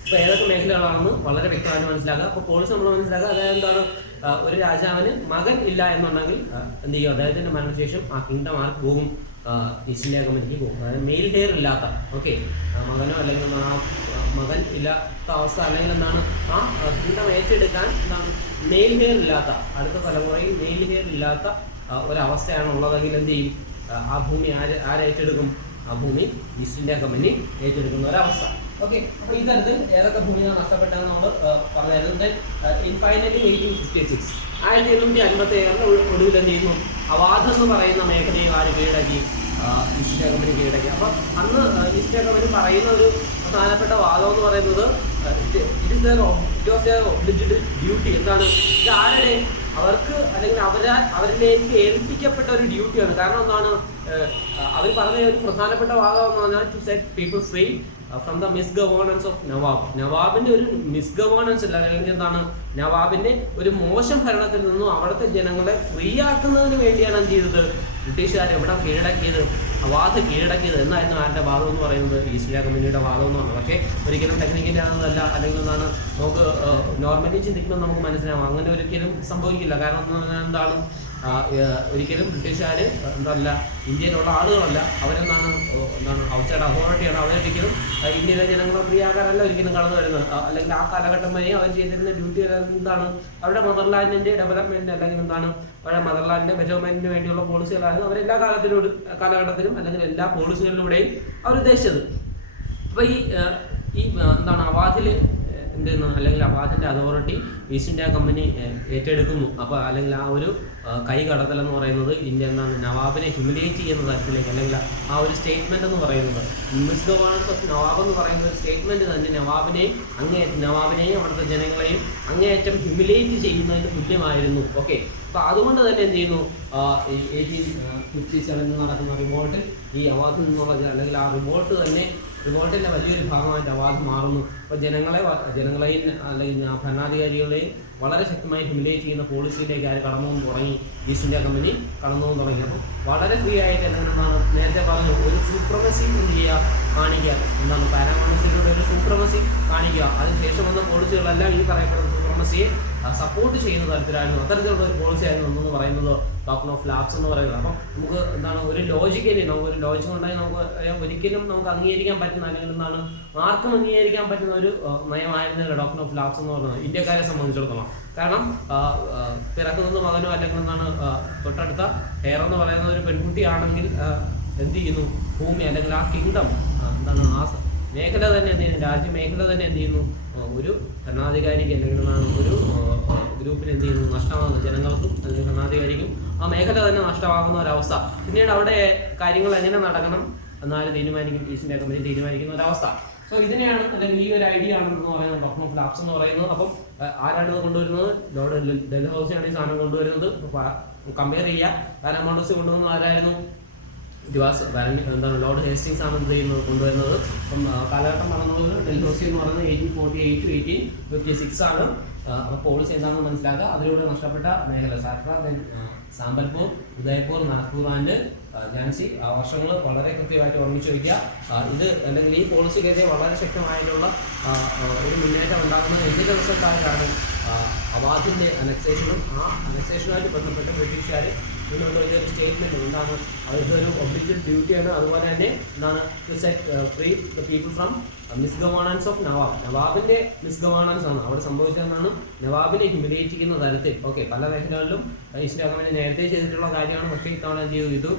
അപ്പോൾ ഏതൊക്കെ മേഖലകളാണെന്ന് വളരെ വ്യക്തമായിട്ട് മനസ്സിലാക്കുക. അപ്പോൾ പോളിസി നമ്മൾ മനസ്സിലാക്കുക. അതായത് എന്താണ്, ഒരു രാജാവിന് മകൻ ഇല്ല എന്നുണ്ടെങ്കിൽ എന്ത് ചെയ്യും, അദ്ദേഹത്തിന്റെ മരണശേഷം ആ കിങ്ഡം ആർക്ക് പോകും? ഈസ്റ്റ് ഇന്ത്യ കമ്പനിക്ക് പോകും. അതായത് മെയിൽ ഹെയർ ഇല്ലാത്ത, ഓക്കെ, മകനോ അല്ലെങ്കിൽ മകൻ ഇല്ലാത്ത അവസ്ഥ, അല്ലെങ്കിൽ എന്താണ് ആ കിങ്ഡം ഏറ്റെടുക്കാൻ എന്താണ് മെയിൽ ഹെയർ ഇല്ലാത്ത, അടുത്ത തലമുറയിൽ മെയിൽ ഹെയർ ഇല്ലാത്ത ഒരവസ്ഥയാണ് ഉള്ളതെങ്കിൽ എന്ത് ചെയ്യും, ആ ഭൂമി ആരേറ്റെടുക്കും, ആ ഭൂമി ഈസ്റ്റ് ഇന്ത്യ കമ്പനി ഏറ്റെടുക്കുന്ന ഒരവസ്ഥ. ഓക്കെ, അപ്പോൾ ഈ തരത്തിൽ ഏതൊക്കെ ഭൂമിയാണ് നഷ്ടപ്പെട്ടതെന്ന് നമ്മൾ പറഞ്ഞിരുന്നത്. ഇൻ ഫൈനലി 1856 1857 ഒടുവിൽ എന്ത് ചെയ്യുന്നു, അവാധ് എന്ന് പറയുന്ന മേഖലയെ ആര് കീഴടക്കി, ഈസ്റ്റ് ഇന്ത്യ കമ്പനി കീഴടക്കി. അപ്പം അന്ന് ഈസ്റ്റ് ഇന്ത്യ കമ്പനി പറയുന്ന ഒരു പ്രധാനപ്പെട്ട വാദം എന്ന് പറയുന്നത് ഡ്യൂട്ടി എന്താണ്, ഇത് ആരുടെ, അവർക്ക് അല്ലെങ്കിൽ അവരിലേക്ക് ഏൽപ്പിക്കപ്പെട്ട ഒരു ഡ്യൂട്ടിയാണ്. കാരണം എന്താണ്, അവർ പറഞ്ഞ ഒരു പ്രധാനപ്പെട്ട വാദം എന്ന് പറഞ്ഞാൽ to set people free from the misgovernance of Nawab. നവാബിന്റെ ഒരു മിസ്ഗവേണൻസ് ഇല്ല, അല്ലെങ്കിൽ എന്താണ്, നവാബിന്റെ ഒരു മോശം ഭരണത്തിൽ നിന്നും അവിടുത്തെ ജനങ്ങളെ ഫ്രീ ആക്കുന്നതിന് വേണ്ടിയാണ് എന്ത് ചെയ്തത്, ബ്രിട്ടീഷുകാർ എവിടെ കീഴടക്കിയത്, അവാധ് കീഴടക്കിയത് എന്നായിരുന്നു ആരുടെ വാദം എന്ന് പറയുന്നത്, ഈസ്റ്റ് ഇന്ത്യ കമ്പനിയുടെ വാദം എന്ന് പറഞ്ഞത്. പക്ഷേ ഒരിക്കലും ടെക്നിക്കലി ആണെന്നല്ല, അല്ലെങ്കിൽ എന്താണ്, നമുക്ക് നോർമലി ചിന്തിക്കുമ്പോൾ നമുക്ക് മനസ്സിലാവും അങ്ങനെ ഒരിക്കലും സംഭവിക്കില്ല. കാരണം എന്താണ്, ഒരിക്കലും ബ്രിട്ടീഷുകാർ എന്തല്ല, ഇന്ത്യയിലുള്ള ആളുകളല്ല, അവരെന്താണ് ഔട്ട്സൈഡ് അതോറിറ്റിയാണ്. അവരൊരിക്കലും ഇന്ത്യയിലെ ജനങ്ങളെ ഫ്രീ ആകാനല്ല ഒരിക്കലും കടന്നു വരുന്നത്. അല്ലെങ്കിൽ ആ കാലഘട്ടം വരെ അവർ ചെയ്തിരുന്ന ഡ്യൂട്ടി എന്താണ്, അവരുടെ മദർലാൻഡിന്റെ ഡെവലപ്മെന്റ്, അല്ലെങ്കിൽ എന്താണ് അവരുടെ മദർലാൻഡിന്റെ ഡെവലപ്മെന്റിന് വേണ്ടിയുള്ള പോളിസികളായിരുന്നു അവരെല്ലാ കാലഘട്ടത്തിലും അല്ലെങ്കിൽ എല്ലാ പോളിസികളിലൂടെയും അവർ ഉദ്ദേശിച്ചത്. അപ്പോൾ ഈ എന്താണ് അവാധിൽ എന്തെന്ന്, അല്ലെങ്കിൽ അവാധിന്റെ അതോറിറ്റി ഈസ്റ്റ് ഇന്ത്യ കമ്പനി ഏറ്റെടുക്കുന്നു. അപ്പോൾ അല്ലെങ്കിൽ ആ ഒരു കൈ കടത്തൽ എന്ന് പറയുന്നത് ഇന്ത്യ എന്താണ് നവാബിനെ ഹ്യൂമിലിയേറ്റ് ചെയ്യുന്ന തരത്തിലേക്ക്, അല്ലെങ്കിൽ ആ ഒരു സ്റ്റേറ്റ്മെന്റ് എന്ന് പറയുന്നത് മിസ്ഗവേണൻസ് ഓഫ് നവാബ് എന്ന് പറയുന്ന ഒരു സ്റ്റേറ്റ്മെന്റ് തന്നെ നവാബിനെയും അവിടുത്തെ ജനങ്ങളെയും അങ്ങേയറ്റം ഹ്യൂമിലിയേറ്റ് ചെയ്യുന്നതിന് തുല്യമായിരുന്നു. ഓക്കെ, അപ്പോൾ അതുകൊണ്ട് തന്നെ എന്ത് ചെയ്യുന്നു, 1857 നടക്കുന്ന റിവോൾട്ടിൽ ഈ അവാധിൽ നിന്നുള്ള അല്ലെങ്കിൽ ആ റിവോൾട്ടിന്റെ വലിയൊരു ഭാഗമായിട്ട് അവാധ് മാറുന്നു. അപ്പോൾ ജനങ്ങളെയും അല്ലെങ്കിൽ ഭരണാധികാരികളെയും വളരെ ശക്തമായി ഹ്യൂമിലിയേറ്റ് ചെയ്യുന്ന പോളിസിയിലേക്ക് ആര് കടന്നു തുടങ്ങി, ഈസ്റ്റ് ഇന്ത്യ കമ്പനി കടന്നു തുടങ്ങി. അപ്പോൾ വളരെ ഫ്രീ ആയിട്ട് അല്ലെങ്കിൽ എന്താണ്, നേരത്തെ പറഞ്ഞു, ഒരു സൂപ്രമസി എന്ത് ചെയ്യുക, കാണിക്കുക, എന്താണ് പാരാമോണസിലൂടെ ഒരു സൂപ്രമസി കാണിക്കുക. അതിനുശേഷം വന്ന പോളിസികളെല്ലാം ഈ പറയപ്പെടുന്ന സൂപ്രമസിയെ സപ്പോർട്ട് ചെയ്യുന്ന തരത്തിലായിരുന്നു. അത്തരത്തിലുള്ള ഒരു പോളിസി ആയിരുന്നു ഒന്നെന്ന് പറയുന്നത് ഡോക്ട്രിൻ ഓഫ് ലാപ്സ് എന്ന് പറയുന്നത്. അപ്പം നമുക്ക് എന്താണ് ഒരു ലോജിക്കലി നമുക്കൊരു ലോജിക് ഉണ്ടായി നമുക്ക് ഒരിക്കലും നമുക്ക് അംഗീകരിക്കാൻ പറ്റുന്ന, അല്ലെങ്കിൽ എന്താണ് ആർക്കും അംഗീകരിക്കാൻ പറ്റുന്ന ഒരു നയമായിരുന്നില്ല ഡോക്ട്രിൻ ഓഫ് ലാപ്സ് എന്ന് പറയുന്നത് ഇന്ത്യക്കാരെ സംബന്ധിച്ചിടത്തോളം. കാരണം പിറക്കുന്നത് മകനോ അല്ലെങ്കിൽ എന്താണ് തൊട്ടടുത്ത ഹെയർ എന്ന് പറയുന്ന ഒരു പെൺകുട്ടിയാണെങ്കിൽ എന്ത് ചെയ്യുന്നു, ഭൂമി അല്ലെങ്കിൽ ആ കിങ്ഡം എന്താണ് ആ മേഖല തന്നെ എന്ത് ചെയ്യുന്നു, രാജ്യമേഖല തന്നെ എന്ത് ചെയ്യുന്നു, ഒരു ഭരണാധികാരിക്ക് അല്ലെങ്കിൽ ഒരു ഗ്രൂപ്പിന് എന്ത് ചെയ്യുന്നു, നഷ്ടമാകുന്നു. ജനങ്ങൾക്കും അല്ലെങ്കിൽ ഭരണാധികാരിക്കും ആ മേഖല തന്നെ നഷ്ടമാകുന്ന ഒരവസ്ഥ. പിന്നീട് അവിടെ കാര്യങ്ങൾ എങ്ങനെ നടക്കണം എന്നാലും തീരുമാനിക്കും, ഈസ്റ്റ് ഇന്ത്യ കമ്പനി തീരുമാനിക്കുന്ന ഒരവസ്ഥ. സോ ഇതിനെയാണ് അല്ലെങ്കിൽ ഈ ഒരു ഐഡിയ ആണെന്ന് പറയുന്നത് ഡോക്ട്രിൻ ഓഫ് ലാപ്സ് എന്ന് പറയുന്നത്. അപ്പം ആരാണ് ഇത് കൊണ്ടുവരുന്നത്, ലോർഡ് ഡൽഹൌസിയാണ് ഈ സാധനം കൊണ്ടുവരുന്നത്. കമ്പയർ ചെയ്യുക, പാരാമോണ്ടസ് കൊണ്ടുവന്നത് ആരായിരുന്നു, എന്താണ് ലോർഡ് ഹേസ്റ്റിങ്സ് ആണ് എന്ത് ചെയ്യുന്നത് കൊണ്ടുവരുന്നത്. അപ്പം കാലഘട്ടം നടന്നത് ഡൽഹൌസി എന്ന് പറയുന്നത് 1848 to 1856 ആണ്. അപ്പോൾ പോളിസി എന്താണെന്ന് മനസ്സിലാക്കുക. അതിലൂടെ നഷ്ടപ്പെട്ട മേഖല സാത്ര, സാമ്പൽപൂർ, ഉദയ്പൂർ, നാഗ്പൂർ ആൻഡ് ഝാൻസി വർഷങ്ങൾ വളരെ കൃത്യമായിട്ട് ഓർമ്മിച്ച് വയ്ക്കുക. ഇത് അല്ലെങ്കിൽ ഈ പോളിസിക്കെതിരെ വളരെ ശക്തമായിട്ടുള്ള ഒരു മുന്നേറ്റം ഉണ്ടാകുന്നത് എന്തിൻ്റെ റിസൾട്ടായിട്ടാണ്, അവാധിൻ്റെ അനക്സേഷനും ആ അനക്സേഷനുമായിട്ട് ബന്ധപ്പെട്ട് ബ്രിട്ടീഷുകാർ മുന്നോട്ട് വലിയൊരു സ്റ്റേറ്റ്മെൻറ്റ് എന്താണ്, അതൊരു ഒബ്ലിജിബിൾ ഡ്യൂട്ടിയാണ്. അതുപോലെ തന്നെ എന്താണ് to set free the people from misgovernance of Nawab. നവാബിന്റെ മിസ്ഗവേണൻസ് ആണ് അവിടെ സംഭവിച്ചതെന്നാണ്, നവാബിനെ ഹ്യൂമിലിയേറ്റ് ചെയ്യുന്ന തരത്തിൽ. ഓക്കെ, പല മേഖലകളിലും ഈസ്റ്റ് ഇന്ത്യ കമ്പനി നേരത്തെ ചെയ്തിട്ടുള്ള കാര്യമാണ്. പക്ഷേ ഇത്തവണ ചെയ്തു ഇത്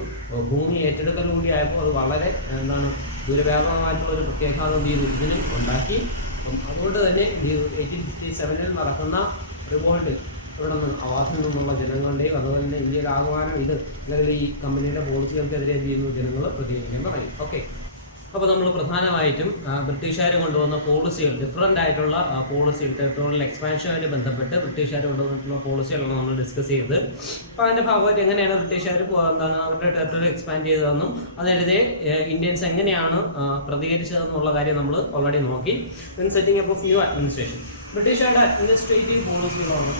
ഭൂമി ഏറ്റെടുക്കൽ കൂടി ആയപ്പോൾ അത് വളരെ എന്താണ് ദൂരവ്യാപകമായിട്ടുള്ള ഒരു പ്രത്യാഘാതം ചെയ്തു ഇതിന് ഉണ്ടാക്കി. അതുകൊണ്ട് തന്നെ 1857 നടക്കുന്ന റിവോൾട്ട് ഇവിടെ നിന്ന് അവാസിൽ നിന്നുള്ള ജനങ്ങളുടെയും അതുപോലെ തന്നെ ഇന്ത്യയിൽ ആഹ്വാനം ഇത് അല്ലെങ്കിൽ ഈ കമ്പനിയുടെ പോളിസികൾക്കെതിരെ ചെയ്യുന്ന ജനങ്ങൾ പ്രതികരിക്കാൻ പറയും. ഓക്കെ, അപ്പോൾ നമ്മൾ പ്രധാനമായിട്ടും ബ്രിട്ടീഷുകാർ കൊണ്ടുവന്ന പോളിസികൾ, ഡിഫറൻ്റ് ആയിട്ടുള്ള പോളിസികൾ, ടെറിട്ടോറിയൽ എക്സ്പാൻഷനുമായിട്ട് ബന്ധപ്പെട്ട് ബ്രിട്ടീഷുകാർ കൊണ്ടുവന്നിട്ടുള്ള പോളിസികളാണ് നമ്മൾ ഡിസ്കസ് ചെയ്തത്. അപ്പോൾ അതിൻ്റെ ഭാഗമായിട്ട് എങ്ങനെയാണ് ബ്രിട്ടീഷുകാർ എന്താണ് അവരുടെ ടെറിട്ടറി എക്സ്പാൻഡ് ചെയ്തതെന്നും അതിനെതിരെ ഇന്ത്യൻസ് എങ്ങനെയാണ് പ്രതികരിച്ചതെന്നുള്ള കാര്യം നമ്മൾ ഓൾറെഡി നോക്കി. Then setting up of new administration. ബ്രിട്ടീഷുകാരുടെ അഡ്മിനിസ്ട്രേറ്റീവ് പോളിസികളാണ്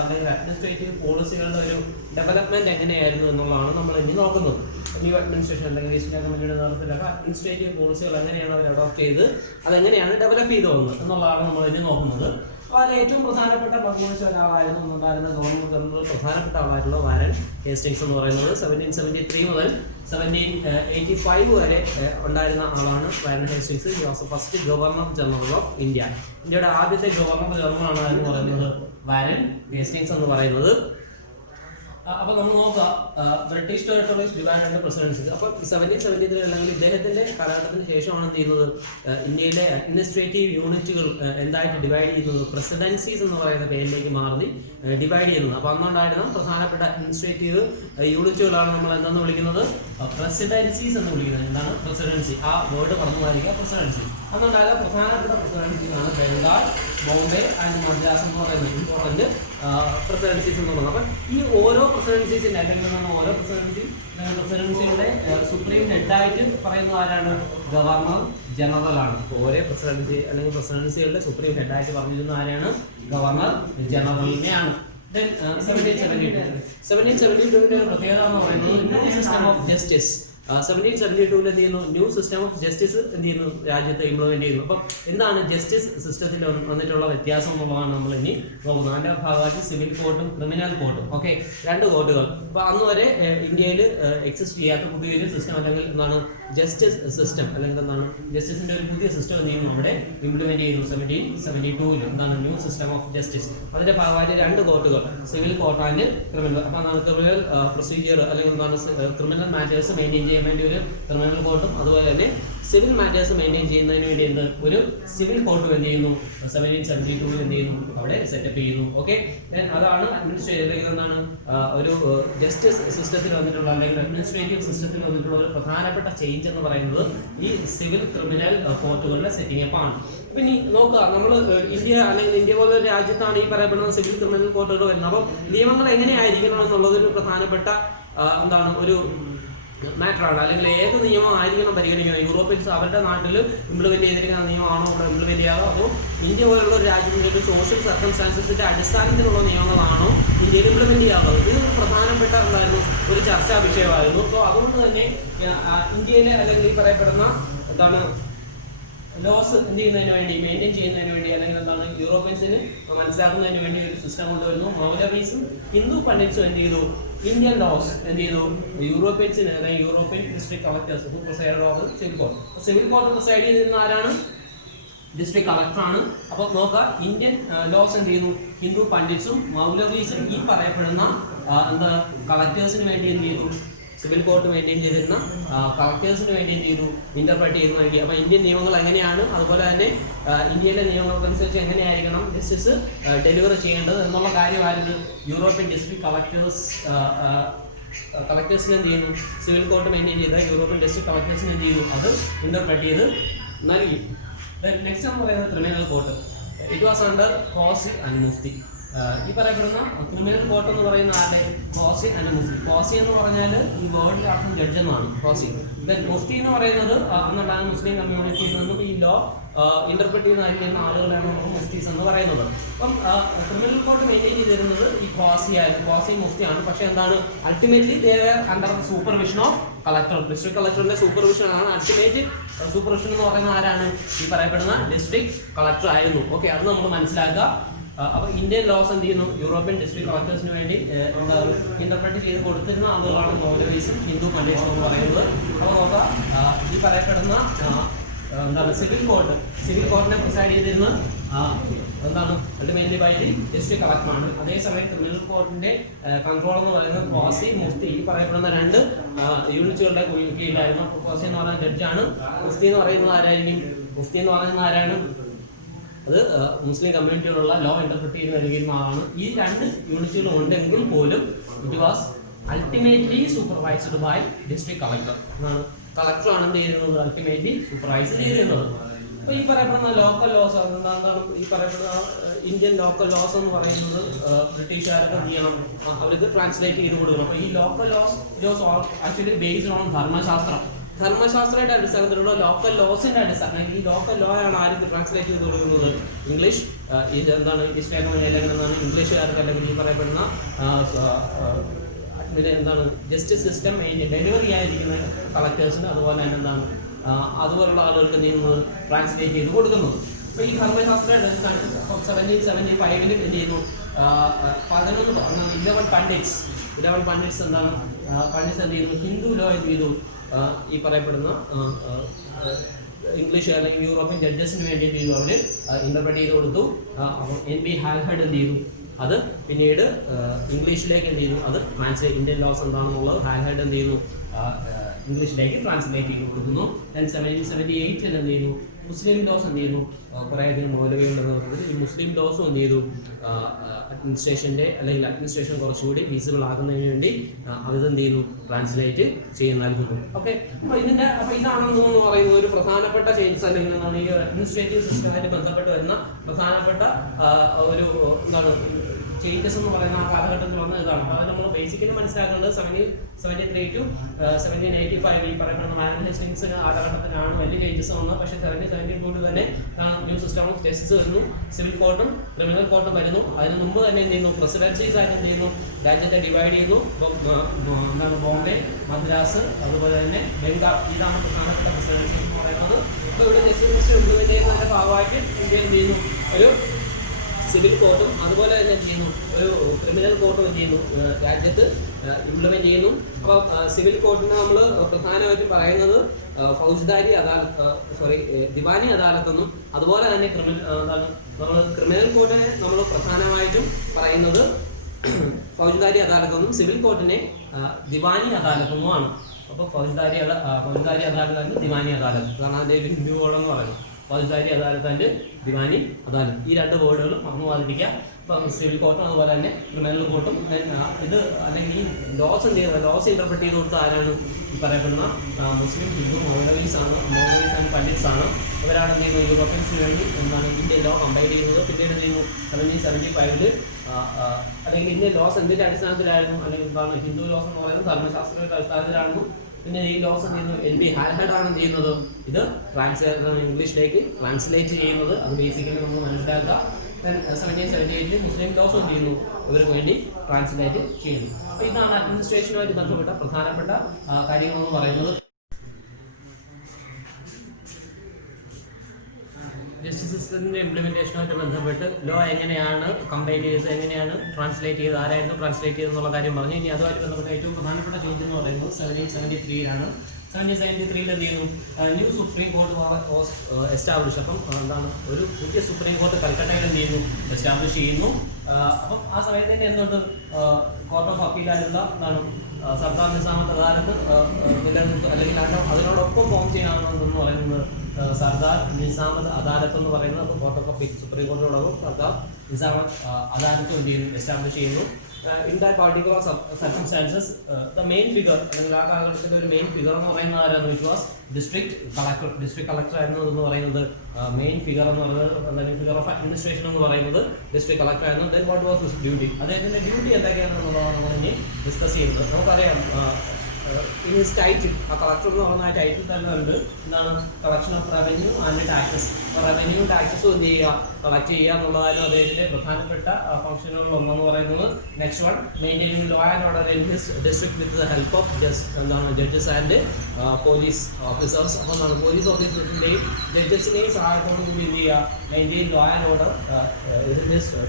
അല്ലെങ്കിൽ അഡ്മിനിസ്ട്രേറ്റീവ് പോളിസികളുടെ ഒരു ഡെവലപ്മെന്റ് എങ്ങനെയായിരുന്നു എന്നുള്ളതാണ് നമ്മൾ ഇനി നോക്കുന്നത്. ന്യൂ അഡ്മിനിസ്ട്രേഷൻ അല്ലെങ്കിൽ ഈസ്റ്റ് ഇന്ത്യ കമ്പനിയുടെ നേതൃത്വത്തിലൊക്കെ അഡ്മിനിസ്ട്രേറ്റീവ് പോളിസികൾ എങ്ങനെയാണ് അവർ അഡോപ്റ്റ് ചെയ്ത് അതെങ്ങനെയാണ് ഡെവലപ്പ് ചെയ്ത് വന്നത് എന്നുള്ളതാണ് നമ്മൾ ഇനി നോക്കുന്നത്. അപ്പോൾ അതിൽ ഏറ്റവും പ്രധാനപ്പെട്ട പങ്കുവഹിച്ച ഒരാളായിരുന്നു ഉണ്ടായിരുന്ന ഗവർണർ ജനറൽ പ്രധാനപ്പെട്ട ആളായിട്ടുള്ള വാരൻ ഹേസ്റ്റിങ്സ് എന്ന് പറയുന്നത്. 1773 മുതൽ 1785 വരെ ഉണ്ടായിരുന്ന ആളാണ് Warren Hastings. He was first governor general of India. ഇന്ത്യയുടെ ആദ്യത്തെ ഗവർണർ ജനറൽ ആണ് എന്ന് പറയുന്നത് വാരൻ ഹേസ്റ്റിങ്സ് എന്ന് പറയുന്നത്. അപ്പൊ നമ്മൾ നോക്കാം British territories divide and presidency. അപ്പൊ 1773 അല്ലെങ്കിൽ ഇദ്ദേഹത്തിന്റെ കാലഘട്ടത്തിന് ശേഷമാണ് എന്ത് ചെയ്യുന്നത്, ഇന്ത്യയിലെ അഡ്മിനിസ്ട്രേറ്റീവ് യൂണിറ്റുകൾ എന്തായിട്ട് ഡിവൈഡ് ചെയ്യുന്നത്, പ്രസിഡൻസീസ് എന്ന് പറയുന്ന പേരിലേക്ക് മാറി ഡിവൈഡ് ചെയ്യുന്നത്. അപ്പൊ അന്നുണ്ടായിരുന്ന പ്രധാനപ്പെട്ട അഡ്മിനിസ്ട്രേറ്റീവ് യൂണിറ്റുകളാണ് നമ്മൾ എന്താണെന്ന് വിളിക്കുന്നത്, പ്രസിഡൻസീസ് എന്ന് വിളിക്കുന്നത്. എന്താണ് പ്രസിഡൻസി? ആ വേർഡ് പറഞ്ഞു വായിക്കുക, പ്രസിഡൻസി. അന്നുണ്ടായ പ്രധാനപ്പെട്ട പ്രസിഡൻസിയാണ് ബംഗാൾ, ബോംബെ ആൻഡ് മദ്രാസ് എന്ന് പറയുന്നത് ഇമ്പോർട്ടന്റ് പ്രസിഡൻസീസ് എന്ന് പറയുന്നത്. അപ്പം ഈ ഓരോ പ്രസിഡൻസീസിന്റെ അല്ലെങ്കിൽ ഓരോ പ്രസിഡൻസിയുടെ സുപ്രീം ഹെഡായിട്ട് പറയുന്നത് ആരാണ്? ഗവർണർ ജനറൽ ആണ്. ഓരോ പ്രസിഡൻസി അല്ലെങ്കിൽ പ്രസിഡൻസികളുടെ സുപ്രീം ഹെഡായിട്ട് പറഞ്ഞിരുന്ന ആരാണ്? ഗവർണർ ജനറലിനെയാണ്. 1772 പ്രത്യേകത എന്ന് പറയുന്നത് ന്യൂ സിസ്റ്റം ഓഫ് ജസ്റ്റിസ്. 1772 എന്ത് ചെയ്യുന്നു, ന്യൂ സിസ്റ്റം ഓഫ് ജസ്റ്റിസ് എന്ത് ചെയ്യുന്നു, രാജ്യത്ത് ഇംപ്ലിമെന്റ് ചെയ്യുന്നു. അപ്പം എന്താണ് ജസ്റ്റിസ് സിസ്റ്റത്തിൽ വന്നിട്ടുള്ള വ്യത്യാസം എന്നുള്ളതാണ് നമ്മൾ ഇനി നോക്കുന്നത്. അതിന്റെ ഭാഗമായിട്ട് സിവിൽ കോർട്ടും ക്രിമിനൽ കോർട്ടും, ഓക്കെ, രണ്ട് കോർട്ടുകൾ. അപ്പൊ അന്ന് വരെ ഇന്ത്യയിൽ എക്സിസ്റ്റ് ചെയ്യാത്ത പുതിയൊരു സിസ്റ്റം അല്ലെങ്കിൽ എന്താണ് ജസ്റ്റിസ് സിസ്റ്റം അല്ലെങ്കിൽ എന്താണ് ജസ്റ്റിസിന്റെ ഒരു പുതിയ സിസ്റ്റം എന്ത് ചെയ്യുന്നു, അവിടെ ഇംപ്ലിമെന്റ് ചെയ്യുന്നു 1772. എന്താണ് ന്യൂ സിസ്റ്റം ഓഫ് ജസ്റ്റിസ്. അതിന്റെ ഭാഗമായിട്ട് രണ്ട് കോർട്ടുകൾ, സിവിൽ കോർട്ട് ആൻഡ് ക്രിമിനൽ. അപ്പൊ എന്താണ് ക്രിമിനൽ പ്രൊസീജിയർ അല്ലെങ്കിൽ എന്താണ് ക്രിമിനൽ മാറ്റേഴ്സ് മെയിൻറ്റെയിൻ ചെയ്യാൻ വേണ്ടി ഒരു ക്രിമിനൽ കോർട്ടും അതുപോലെ തന്നെ സിവിൽ മാറ്റേഴ്സ് മെയിൻറ്റെയിൻ ചെയ്യുന്നതിന് വേണ്ടി എന്ത് ഒരു സിവിൽ കോർട്ടും എന്ത് ചെയ്യുന്നു 1772 എന്ത് ചെയ്യുന്നു, അവിടെ സെറ്റപ്പ് ചെയ്യുന്നു. ഓക്കെ, അതാണ് അഡ്മിനിസ്ട്രേറ്റീവ് എന്താണ് ഒരു ജസ്റ്റിസ് സിസ്റ്റത്തിൽ വന്നിട്ടുള്ള അല്ലെങ്കിൽ അഡ്മിനിസ്ട്രേറ്റീവ് സിസ്റ്റത്തിൽ വന്നിട്ടുള്ള ഒരു പ്രധാനപ്പെട്ട ചേഞ്ച് എന്ന് പറയുന്നത് ഈ സിവിൽ ക്രിമിനൽ കോർട്ടുകളുടെ സെറ്റിംഗ് അപ്പ് ആണ്. പിന്നെ നോക്കുക, നമ്മൾ ഇന്ത്യ അല്ലെങ്കിൽ ഇന്ത്യ പോലുള്ള രാജ്യത്താണ് ഈ പറയപ്പെടുന്ന സിവിൽ ക്രിമിനൽ കോർട്ടുകൾ വരുന്നത്. അപ്പം നിയമങ്ങൾ എങ്ങനെയായിരിക്കണം എന്നുള്ളത് ഒരു പ്രധാനപ്പെട്ട എന്താണ് ഒരു മാറ്ററാണ്. അല്ലെങ്കിൽ ഏത് നിയമം ആയിരിക്കണം പരിഗണിക്കുന്നത്. യൂറോപ്യൻസ് അവരുടെ നാട്ടിൽ ഇംപ്ലിമെന്റ് ചെയ്തിരിക്കുന്ന നിയമമാണോ അവിടെ ഇംപ്ലിമെന്റ് ചെയ്യാതോ, അതോ ഇന്ത്യ പോലുള്ള ഒരു രാജ്യത്തിന്റെ ഒരു സോഷ്യൽ സർക്കംസ്റ്റാൻസസിന്റെ അടിസ്ഥാനത്തിലുള്ള നിയമങ്ങളാണോ ഇന്ത്യയിൽ ഇംപ്ലിമെന്റ് ചെയ്യാറുള്ളത്? ഇത് ഒരു പ്രധാനപ്പെട്ട എന്തായിരുന്നു ഒരു ചർച്ചാ വിഷയമായിരുന്നു. സോ അതുകൊണ്ട് തന്നെ ഇന്ത്യയിലെ അല്ലെങ്കിൽ ഈ പറയപ്പെടുന്ന എന്താണ് ലോസ് എന്ത് ചെയ്യുന്നതിന് വേണ്ടി മെയിൻറ്റെയിൻ ചെയ്യുന്നതിന് വേണ്ടി അല്ലെങ്കിൽ എന്താണ് യൂറോപ്യൻസിന് മനസ്സിലാക്കുന്നതിന് വേണ്ടി ഒരു സിസ്റ്റം കൊണ്ടുവരുന്നു. മൗലവീസും ഹിന്ദു പണ്ഡിറ്റ്സും എന്ത് ചെയ്തു, ഇന്ത്യൻ ലോസ് എന്ത് ചെയ്തു യൂറോപ്യൻസിന് അതായത് European district collectors പ്രിസൈഡ് over civil court. Civil court പ്രിസൈഡ് ചെയ്തിരുന്ന ആരാണ്? ഡിസ്ട്രിക്ട് കളക്ടറാണ്. അപ്പോൾ നോക്കുക, ഇന്ത്യൻ ലോസ് എന്ത് ചെയ്യുന്നു ഹിന്ദു പണ്ഡിറ്റ്സും മൗലവീസും ഈ പറയപ്പെടുന്ന എന്താ കളക്ടേഴ്സിന് വേണ്ടി എന്ത് ചെയ്തു, സിവിൽ കോർട്ട് മെയിൻറ്റെയിൻ ചെയ്തിരുന്ന കളക്ടേഴ്സിന് വേണ്ടി എന്ത് ചെയ്തു ഇന്റർപ്രറ്റ് ചെയ്ത് നൽകി. അപ്പോൾ ഇന്ത്യൻ നിയമങ്ങൾ എങ്ങനെയാണ്, അതുപോലെ തന്നെ ഇന്ത്യയിലെ നിയമങ്ങൾക്കനുസരിച്ച് എങ്ങനെയായിരിക്കണം ജസ്റ്റിസ് ഡെലിവർ ചെയ്യേണ്ടത് എന്നുള്ള കാര്യമായിരുന്നു യൂറോപ്യൻ ഡിസ്ട്രിക്ട് കളക്ടേഴ്സിന് എന്ത് ചെയ്യുന്നു സിവിൽ കോർട്ട് മെയിൻറ്റെയിൻ ചെയ്ത യൂറോപ്യൻ ഡിസ്ട്രിക്ട് കളക്ടേഴ്സിന് എന്ത് ചെയ്തു അത് ഇന്റർപ്രറ്റ് ചെയ്ത് നൽകി. നെക്സ്റ്റ് എന്ന് പറയുന്നത് criminal court. It was under qazi and mufti. ഈ പറയപ്പെടുന്ന ക്രിമിനൽ കോർട്ട് എന്ന് പറയുന്ന ആരുടെ? കോസി ആൻഡ് മുഫ്തി. കോസി എന്ന് പറഞ്ഞാൽ ഈ വേർഡിൽ അർത്ഥം ജഡ്ജ് എന്നാണ് കോസി. മുഫ്തി എന്ന് പറയുന്നത് അന്നുണ്ടായ മുസ്ലിം കമ്മ്യൂണിറ്റിയിൽ നിന്നും ഈ ലോ ഇന്റർപ്രറ്റ് ചെയ്യുന്ന ആളുകളാണ് മുഫ്തീസ് എന്ന് പറയുന്നത്. അപ്പം ക്രിമിനൽ കോർട്ട് മെയിൻറ്റെയിൻ ചെയ്തിരുന്നത് ഈ കോസി മുഫ്തിയാണ്. പക്ഷെ എന്താണ് ultimately they are under the supervision of collector. District കളക്ടറിന്റെ സൂപ്പർവിഷൻ ആണ് അൾട്ടിമേറ്റ് സൂപ്പർവിഷൻ എന്ന് പറയുന്ന ആരാണ്? ഈ പറയപ്പെടുന്ന ഡിസ്ട്രിക്ട് കളക്ടർ ആയിരുന്നു. ഓക്കെ, അത് നമ്മൾ മനസ്സിലാക്കുക. അപ്പൊ ഇന്ത്യൻ ലോസ് എന്ത് ചെയ്യുന്നു യൂറോപ്യൻ ഡിസ്ട്രിക്ട് കളക്ടേഴ്സിന് വേണ്ടി ഇന്റർപ്രറ്റ് ചെയ്ത് കൊടുത്തിരുന്ന ആളുകളാണ് മൗലവീസും ഹിന്ദു പണ്ഡിറ്റ്സും എന്ന് പറയുന്നത്. അപ്പോൾ നോക്കാം, ഈ പറയപ്പെടുന്ന എന്താണ് സിവിൽ കോർട്ടിനെ പ്രിസൈഡ് ചെയ്തിരുന്ന എന്താണ് അൾട്ടിമേറ്റ്ലി ബൈ ദി ഡിസ്ട്രിക്ട് കളക്ടറാണ്. അതേസമയം ക്രിമിനൽ കോർട്ടിന്റെ കൺട്രോൾ എന്ന് പറയുന്നത് കോസി മുഫ്തി ഈ പറയപ്പെടുന്ന രണ്ട് യൂണിറ്റുകളുടെ കീഴിലായിരുന്നു. കോസി എന്ന് പറയുന്ന ജഡ്ജാണ്. മുഫ്തി എന്ന് പറയുന്നത് ആരാണ്? അത് മുസ്ലിം കമ്മ്യൂണിറ്റിയിലുള്ള ലോ ഇന്റർപ്രറ്റ് ചെയ്ത് നൽകുന്ന ആളാണ്. ഈ രണ്ട് യൂണിറ്റുകളും ഉണ്ടെങ്കിൽ പോലും it was ultimately supervised by district collector. കളക്ടറാണ് എന്ത് ചെയ്യുന്നത് അൾട്ടിമേറ്റ്ലി സൂപ്പർവൈസ് ചെയ്തിരുന്നത്. അപ്പോൾ ഈ പറയപ്പെടുന്ന ലോക്കൽ ലോസ് എന്താണ്? ഈ പറയപ്പെടുന്ന ഇന്ത്യൻ ലോക്കൽ ലോസ് എന്ന് പറയുന്നത് ബ്രിട്ടീഷുകാരൊക്കെ എന്ത് ചെയ്യണം, അവർക്ക് ട്രാൻസ്ലേറ്റ് ചെയ്ത് കൊടുക്കണം. അപ്പോൾ ഈ local laws actually based on ധർമ്മശാസ്ത്രയുടെ അടിസ്ഥാനത്തിലുള്ള ലോക്കൽ ലോസിന്റെ അടിസ്ഥാനം. ഈ ലോക്കൽ ലോ ആണ് ആർക്ക് ട്രാൻസ്ലേറ്റ് ചെയ്ത് കൊടുക്കുന്നത്? ഇംഗ്ലീഷ് ഇത് എന്താണ് ഈസ്റ്റ് അല്ലെങ്കിൽ എന്താണ് ഇംഗ്ലീഷുകാർക്ക് അല്ലെങ്കിൽ ഈ പറയപ്പെടുന്ന എന്താണ് ജസ്റ്റിസ് സിസ്റ്റം ഡെലിവറി ചെയ്യാതിരിക്കുന്ന കളക്ടേഴ്സിന് അതുപോലെ തന്നെ എന്താണ് അതുപോലുള്ള ആളുകൾക്ക് എന്ത് ചെയ്യുന്നത് ട്രാൻസ്ലേറ്റ് ചെയ്ത് കൊടുക്കുന്നത്. അപ്പൊ ഈ ധർമ്മശാസ്ത്ര 1775 എന്ത് ചെയ്യുന്നു 11 പണ്ഡിറ്റ്സ് എന്താണ് പണ്ഡിറ്റ്സ് എന്ത് ചെയ്യുന്നു ഹിന്ദു ലോ എന്ത് ചെയ്തു ഈ പറയപ്പെടുന്ന ഇംഗ്ലീഷ് അല്ലെങ്കിൽ യൂറോപ്യൻ ജഡ്ജസിന് വേണ്ടി എന്ത് ചെയ്തു അവര് ഇന്റർപ്രറ്റ് ചെയ്ത് കൊടുത്തു. NB ഹാൽഹഡ് എന്ത് ചെയ്തു അത് പിന്നീട് ഇംഗ്ലീഷിലേക്ക് എന്ത് ചെയ്തു അത് ട്രാൻസ്ലേറ്റ് ഇന്ത്യൻ ലോസ് എന്താണെന്നുള്ളത് ഹാൽഹഡ് എന്ത് ചെയ്യുന്നു ഇംഗ്ലീഷിലേക്ക് ട്രാൻസ്ലേറ്റ് ചെയ്ത് കൊടുക്കുന്നു. 1778 എന്ത് ചെയ്യുന്നു മുസ്ലിം ലോസ് എന്ത് ചെയ്യുന്നു കുറേയധികം മൗലവികളുണ്ടെന്ന് പറയുന്നത് ഈ മുസ്ലിം ലോസും എന്ത് ചെയ്തു അഡ്മിനിസ്ട്രേഷൻ്റെ അല്ലെങ്കിൽ അഡ്മിനിസ്ട്രേഷൻ കുറച്ചുകൂടി വിസിബിൾ ആകുന്നതിന് വേണ്ടി അതെന്ത് ചെയ്യുന്നു ട്രാൻസ്ലേറ്റ് ചെയ്ത് നൽകുന്നു. ഓക്കെ, അപ്പോൾ ഇതാണെന്ന് പറയുന്നത് ഒരു പ്രധാനപ്പെട്ട ചേഞ്ചസ് അല്ലെങ്കിൽ എന്താണ് ഈ അഡ്മിനിസ്ട്രേറ്റീവ് സിസ്റ്റമായിട്ട് ബന്ധപ്പെട്ട് വരുന്ന പ്രധാനപ്പെട്ട ഒരു എന്താണ് ചേഞ്ചസ് എന്ന് പറയുന്ന ആ കാലഘട്ടത്തിൽ വന്ന ഇതാണ്. അപ്പോൾ അത് നമ്മൾ ബേസിക്കലി മനസ്സിലാക്കുന്നത് 1773 to 1785 ഈ പറയുന്ന മാനുവൽ ഹേസ്റ്റിംഗ്സ് കാലഘട്ടത്തിലാണ് വലിയ ചേഞ്ചസ് വന്നത്. പക്ഷേ 1772 തന്നെ ന്യൂ സിസ്റ്റം ഓഫ് ജസ്റ്റിസ് വരുന്നു, സിവിൽ കോർട്ടും ക്രിമിനൽ കോർട്ടും വരുന്നു. അതിന് മുമ്പ് തന്നെ എന്ത് ചെയ്യുന്നു പ്രസിഡൻസീസ് ആയിട്ട് എന്ത് ചെയ്യുന്നു രാജ്യത്തെ ഡിവൈഡ് ചെയ്യുന്നു. എന്താണ് ബോംബെ, മദ്രാസ്, അതുപോലെ തന്നെ ബംഗാൾ, ഇതാണ് പ്രധാനപ്പെട്ട പ്രസിഡൻസി എന്ന് പറയുന്നത്. അപ്പോൾ ഇവിടെ ജസ്റ്റിസ് സിസ്റ്റം ഇംപ്ലിമെന്റ് ചെയ്യുന്നതിന്റെ ഭാഗമായിട്ട് ഇന്ത്യ എന്ത് ചെയ്യുന്നു ഒരു സിവിൽ കോർട്ടും അതുപോലെ തന്നെ എന്ത് ചെയ്യുന്നു ഒരു ക്രിമിനൽ കോർട്ടും എന്ത് ചെയ്യുന്നു രാജ്യത്ത് ഇംപ്ലിമെന്റ് ചെയ്യുന്നു. അപ്പോൾ സിവിൽ കോർട്ടിനെ നമ്മൾ പ്രധാനമായിട്ടും പറയുന്നത് ഫൗജ്ദാരി ദിവാനി അദാലത്തെന്നും അതുപോലെ തന്നെ ക്രിമിനൽ കോർട്ടിനെ നമ്മൾ പ്രധാനമായിട്ടും പറയുന്നത് ഫൗജ്ദാരി അദാലത്തെന്നും സിവിൽ കോർട്ടിനെ ദിവാനി അദാലത്തെന്നുമാണ്. അപ്പോൾ ഫൗജ്ദാരി അദാലത്ത് ദിവാനി അദാലത്ത് കാരണം അതിൻ്റെ ഹിന്ദു കോഡെന്ന് പറയുന്നത് ഫൗജ്ദാരി അദാലത്ത് ആൻഡ് ദിവാനി അദാലത്ത് ഈ രണ്ട് വേർഡുകളും മറന്നു പോകാതിരിക്കുക. ഇപ്പം സിവിൽ കോർട്ടും അതുപോലെ തന്നെ ക്രിമിനൽ കോർട്ടും ഇത് അല്ലെങ്കിൽ ഈ ലോസ് ഇന്റർപ്രറ്റ് ചെയ്ത് കൊടുത്ത ആരാണ് ഈ പറയപ്പെടുന്ന മുസ്ലിം ഹിന്ദു മൗലവീസ് ആൻഡ് പണ്ഡിറ്റ്സ് ആണ്. ഇവരാണ് എന്ത് ചെയ്യുന്നത് യൂറോപ്യൻസിന് വേണ്ടി എന്താണ് ഇന്ത്യൻ ലോ കമ്പയർ ചെയ്യുന്നത്. പിന്നീട് എന്ത് ചെയ്യുന്നു 1775 അല്ലെങ്കിൽ ഇന്ത്യൻ ലോസ് എന്തിന്റെ അടിസ്ഥാനത്തിലായിരുന്നു അല്ലെങ്കിൽ എന്താണ് ഹിന്ദു ലോസ് എന്ന് പറയുന്നത് ധർമ്മശാസ്ത്രത്തിന്റെ അടിസ്ഥാനത്തിലായിരുന്നു. പിന്നെ ഈ ലോസ് എന്ത് ചെയ്യുന്നു NB ഹാൽഹഡ് ആണ് എന്ത് ചെയ്യുന്നത് ഇത് ഇംഗ്ലീഷിലേക്ക് ട്രാൻസ്ലേറ്റ് ചെയ്യുന്നത്. അത് ബേസിക്കലി നമ്മൾ മനസ്സിലാക്കുക. 1778 മുസ്ലിം ലോസ് എന്ത് ചെയ്യുന്നു ഇവർക്ക് വേണ്ടി ട്രാൻസ്ലേറ്റ് ചെയ്യുന്നു. അപ്പോൾ ഇതാണ് അഡ്മിനിസ്ട്രേഷനുമായിട്ട് ബന്ധപ്പെട്ട പ്രധാനപ്പെട്ട കാര്യങ്ങളെന്ന് പറയുന്നത്. ജസ്റ്റിസ് സിസ്റ്റത്തിന്റെ ഇംപ്ലിമെന്റേഷനുമായിട്ട് ബന്ധപ്പെട്ട് ലോ എങ്ങനെയാണ് കമ്പൈൻ ചെയ്തത്, എങ്ങനെയാണ് ട്രാൻസ്ലേറ്റ് ചെയ്തത്, ആരായിരുന്നു ട്രാൻസ്ലേറ്റ് ചെയ്തെന്നുള്ള കാര്യം പറഞ്ഞു. ഇനി അതുമായിട്ട് ബന്ധപ്പെട്ട ഏറ്റവും പ്രധാനപ്പെട്ട ചേഞ്ച് എന്ന് പറയുന്നത് 1773 1773 എന്ത് ചെയ്യുന്നു ന്യൂ സുപ്രീം കോർട്ട് എസ്റ്റാബ്ലിഷ്. അപ്പം എന്താണ് ഒരു പുതിയ സുപ്രീം കോർട്ട് കൽക്കട്ടയിൽ എന്ത് ചെയ്യുന്നു എസ്റ്റാബ്ലിഷ് ചെയ്യുന്നു. അപ്പം ആ സമയത്ത് തന്നെ എന്തുകൊണ്ട് കോർട്ട് ഓഫ് അപ്പീലായിട്ടുള്ള എന്താണ് സർദാർ നിസാമത്ത് അദാലത്ത് നിലനിർത്തും അല്ലെങ്കിൽ അതിനോടൊപ്പം ഫോം ചെയ്യാമെന്ന് പറയുന്നത് സർദാർ നിസാമത്ത് അദാലത്ത് എന്ന് പറയുന്നത്. അപ്പോൾ കോർട്ട് ഓഫ് അപ്പീൽ സുപ്രീം കോർട്ടിനോടൊപ്പം സർദാർ നിസാമത്ത് അദാലത്ത് എന്ത് ചെയ്യുന്നു എസ്റ്റാബ്ലിഷ് ചെയ്യുന്നു. In that particular circumstances, the main figure അല്ലെങ്കിൽ ആ കാലഘട്ടത്തിലെ ഒരു മെയിൻ ഫിഗർ എന്ന് പറയുന്നത് ആരാണ് which was district collector ആയിരുന്നു എന്ന് പറയുന്നത് മെയിൻ ഫിഗർ എന്ന് പറയുന്നത് ഫിഗർ ഓഫ് അഡ്മിനിസ്ട്രേഷൻ എന്ന് പറയുന്നത് ഡിസ്ട്രിക്ട് കളക്ടർ ആയിരുന്നു. then what was his duty അദ്ദേഹത്തിന്റെ ഡ്യൂട്ടി എന്തൊക്കെയാണെന്നുള്ളതാണ് നമ്മൾ ഇനി ഡിസ്കസ് ചെയ്യുന്നത്. നമുക്കറിയാം in his title ആ കളക്ടർ എന്ന് പറയുന്ന ആ ടൈറ്റിൽ തന്നെ ഉണ്ട് എന്താണ് collection of revenue and taxes. Revenue ടാക്സസും എന്ത് ചെയ്യുക കളക്ട് ചെയ്യുക എന്നുള്ളതായിരുന്നു അദ്ദേഹത്തിന്റെ പ്രധാനപ്പെട്ട ഫംഗ്ഷനുകൾ ഒന്നെന്ന് പറയുന്നത്. Next one maintaining law and order in his district with the help of judges and police officers. അപ്പോൾ എന്താണ് പോലീസ് ഓഫീസേഴ്സിന്റെയും ജഡ്ജസിന്റെയും സഹായത്തോടു കൂടി എന്ത് ചെയ്യുക maintain law and order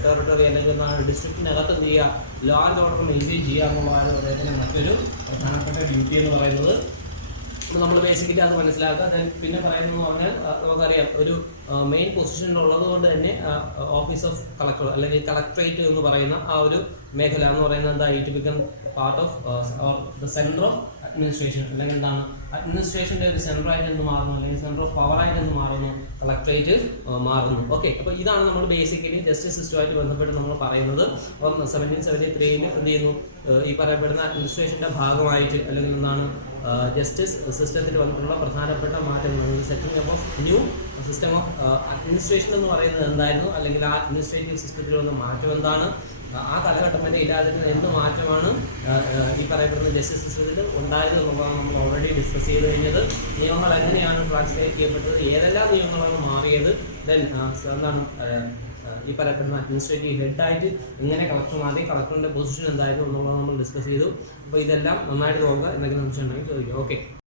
territory അല്ലെങ്കിൽ എന്താണ് ഡിസ്ട്രിക്റ്റിനകത്ത് എന്ത് ചെയ്യുക ലോ ആൻഡ് ഓർഡർ മെയിൻറ്റെയിൻ ചെയ്യുക എന്നുള്ളതാണ് അദ്ദേഹത്തിന്റെ മറ്റൊരു പ്രധാനപ്പെട്ട ഡ്യൂട്ടി എന്ന് പറയുന്നത്. അപ്പോൾ നമ്മൾ ബേസിക്കലി അത് മനസ്സിലാക്കുക. പിന്നെ പറയുന്നത് പറഞ്ഞാൽ നമുക്കറിയാം ഒരു മെയിൻ പൊസിഷനിലുള്ളത് കൊണ്ട് തന്നെ ഓഫീസ് ഓഫ് കളക്ടർ അല്ലെങ്കിൽ കളക്ടറേറ്റ് എന്ന് പറയുന്ന ആ ഒരു മേഖല എന്ന് പറയുന്നത് എന്താ it become part of the centre of administration അല്ലെങ്കിൽ എന്താണ് അഡ്മിനിസ്ട്രേഷൻ്റെ ഒരു സെൻറ്ററായിട്ട് എന്ത് മാറുന്നു അല്ലെങ്കിൽ സെൻറ്റർ ഓഫ് പവറായിട്ട് എന്ത് മാറുന്നു കളക്ടറേറ്റ് മാറുന്നു. ഓക്കെ, അപ്പോൾ ഇതാണ് നമ്മൾ ബേസിക്കലി ജസ്റ്റിസ് സിസ്റ്റമായിട്ട് ബന്ധപ്പെട്ട് നമ്മൾ പറയുന്നത്. അപ്പം 1773 എന്ത് ചെയ്യുന്നു ഈ പറയപ്പെടുന്ന അഡ്മിനിസ്ട്രേഷൻ്റെ ഭാഗമായിട്ട് അല്ലെങ്കിൽ എന്താണ് ജസ്റ്റിസ് സിസ്റ്റത്തിൽ വന്നിട്ടുള്ള പ്രധാനപ്പെട്ട മാറ്റങ്ങൾ setting up of new system of administration എന്ന് പറയുന്നത് എന്തായിരുന്നു അല്ലെങ്കിൽ ആ അഡ്മിനിസ്ട്രേറ്റീവ് സിസ്റ്റത്തിൽ വന്ന മാറ്റം എന്താണ്, ആ കാലഘട്ടം വരെ ഇല്ലാതിരുന്ന എന്ത് മാറ്റമാണ് ഈ പറയപ്പെടുന്ന ജസ്റ്റിസ് സിസ്റ്റത്തിൽ ഉണ്ടായത് എന്നുള്ളതാണ് നമ്മൾ ഓൾറെഡി ഡിസ്കസ് ചെയ്ത് കഴിഞ്ഞത്. നിയമങ്ങൾ എങ്ങനെയാണ് ട്രാൻസ്ലേറ്റ് ചെയ്യപ്പെട്ടത്, ഏതെല്ലാം നിയമങ്ങളാണ് മാറിയത്, ദെൻ എന്താണ് ഈ പറയപ്പെടുന്ന അഡ്മിനിസ്ട്രേറ്റീവ് ഹെഡായിട്ട് ഇങ്ങനെ കളക്ടർ മാറി, കളക്ടറിൻ്റെ പൊസിഷൻ എന്തായിരുന്നു എന്നുള്ളത് നമ്മൾ ഡിസ്കസ് ചെയ്തു. അപ്പോൾ ഇതെല്ലാം നന്നായിട്ട് നോക്കുക, എന്തെങ്കിലും സംശയം ഉണ്ടെങ്കിൽ ചോദിക്കുക. ഓക്കെ.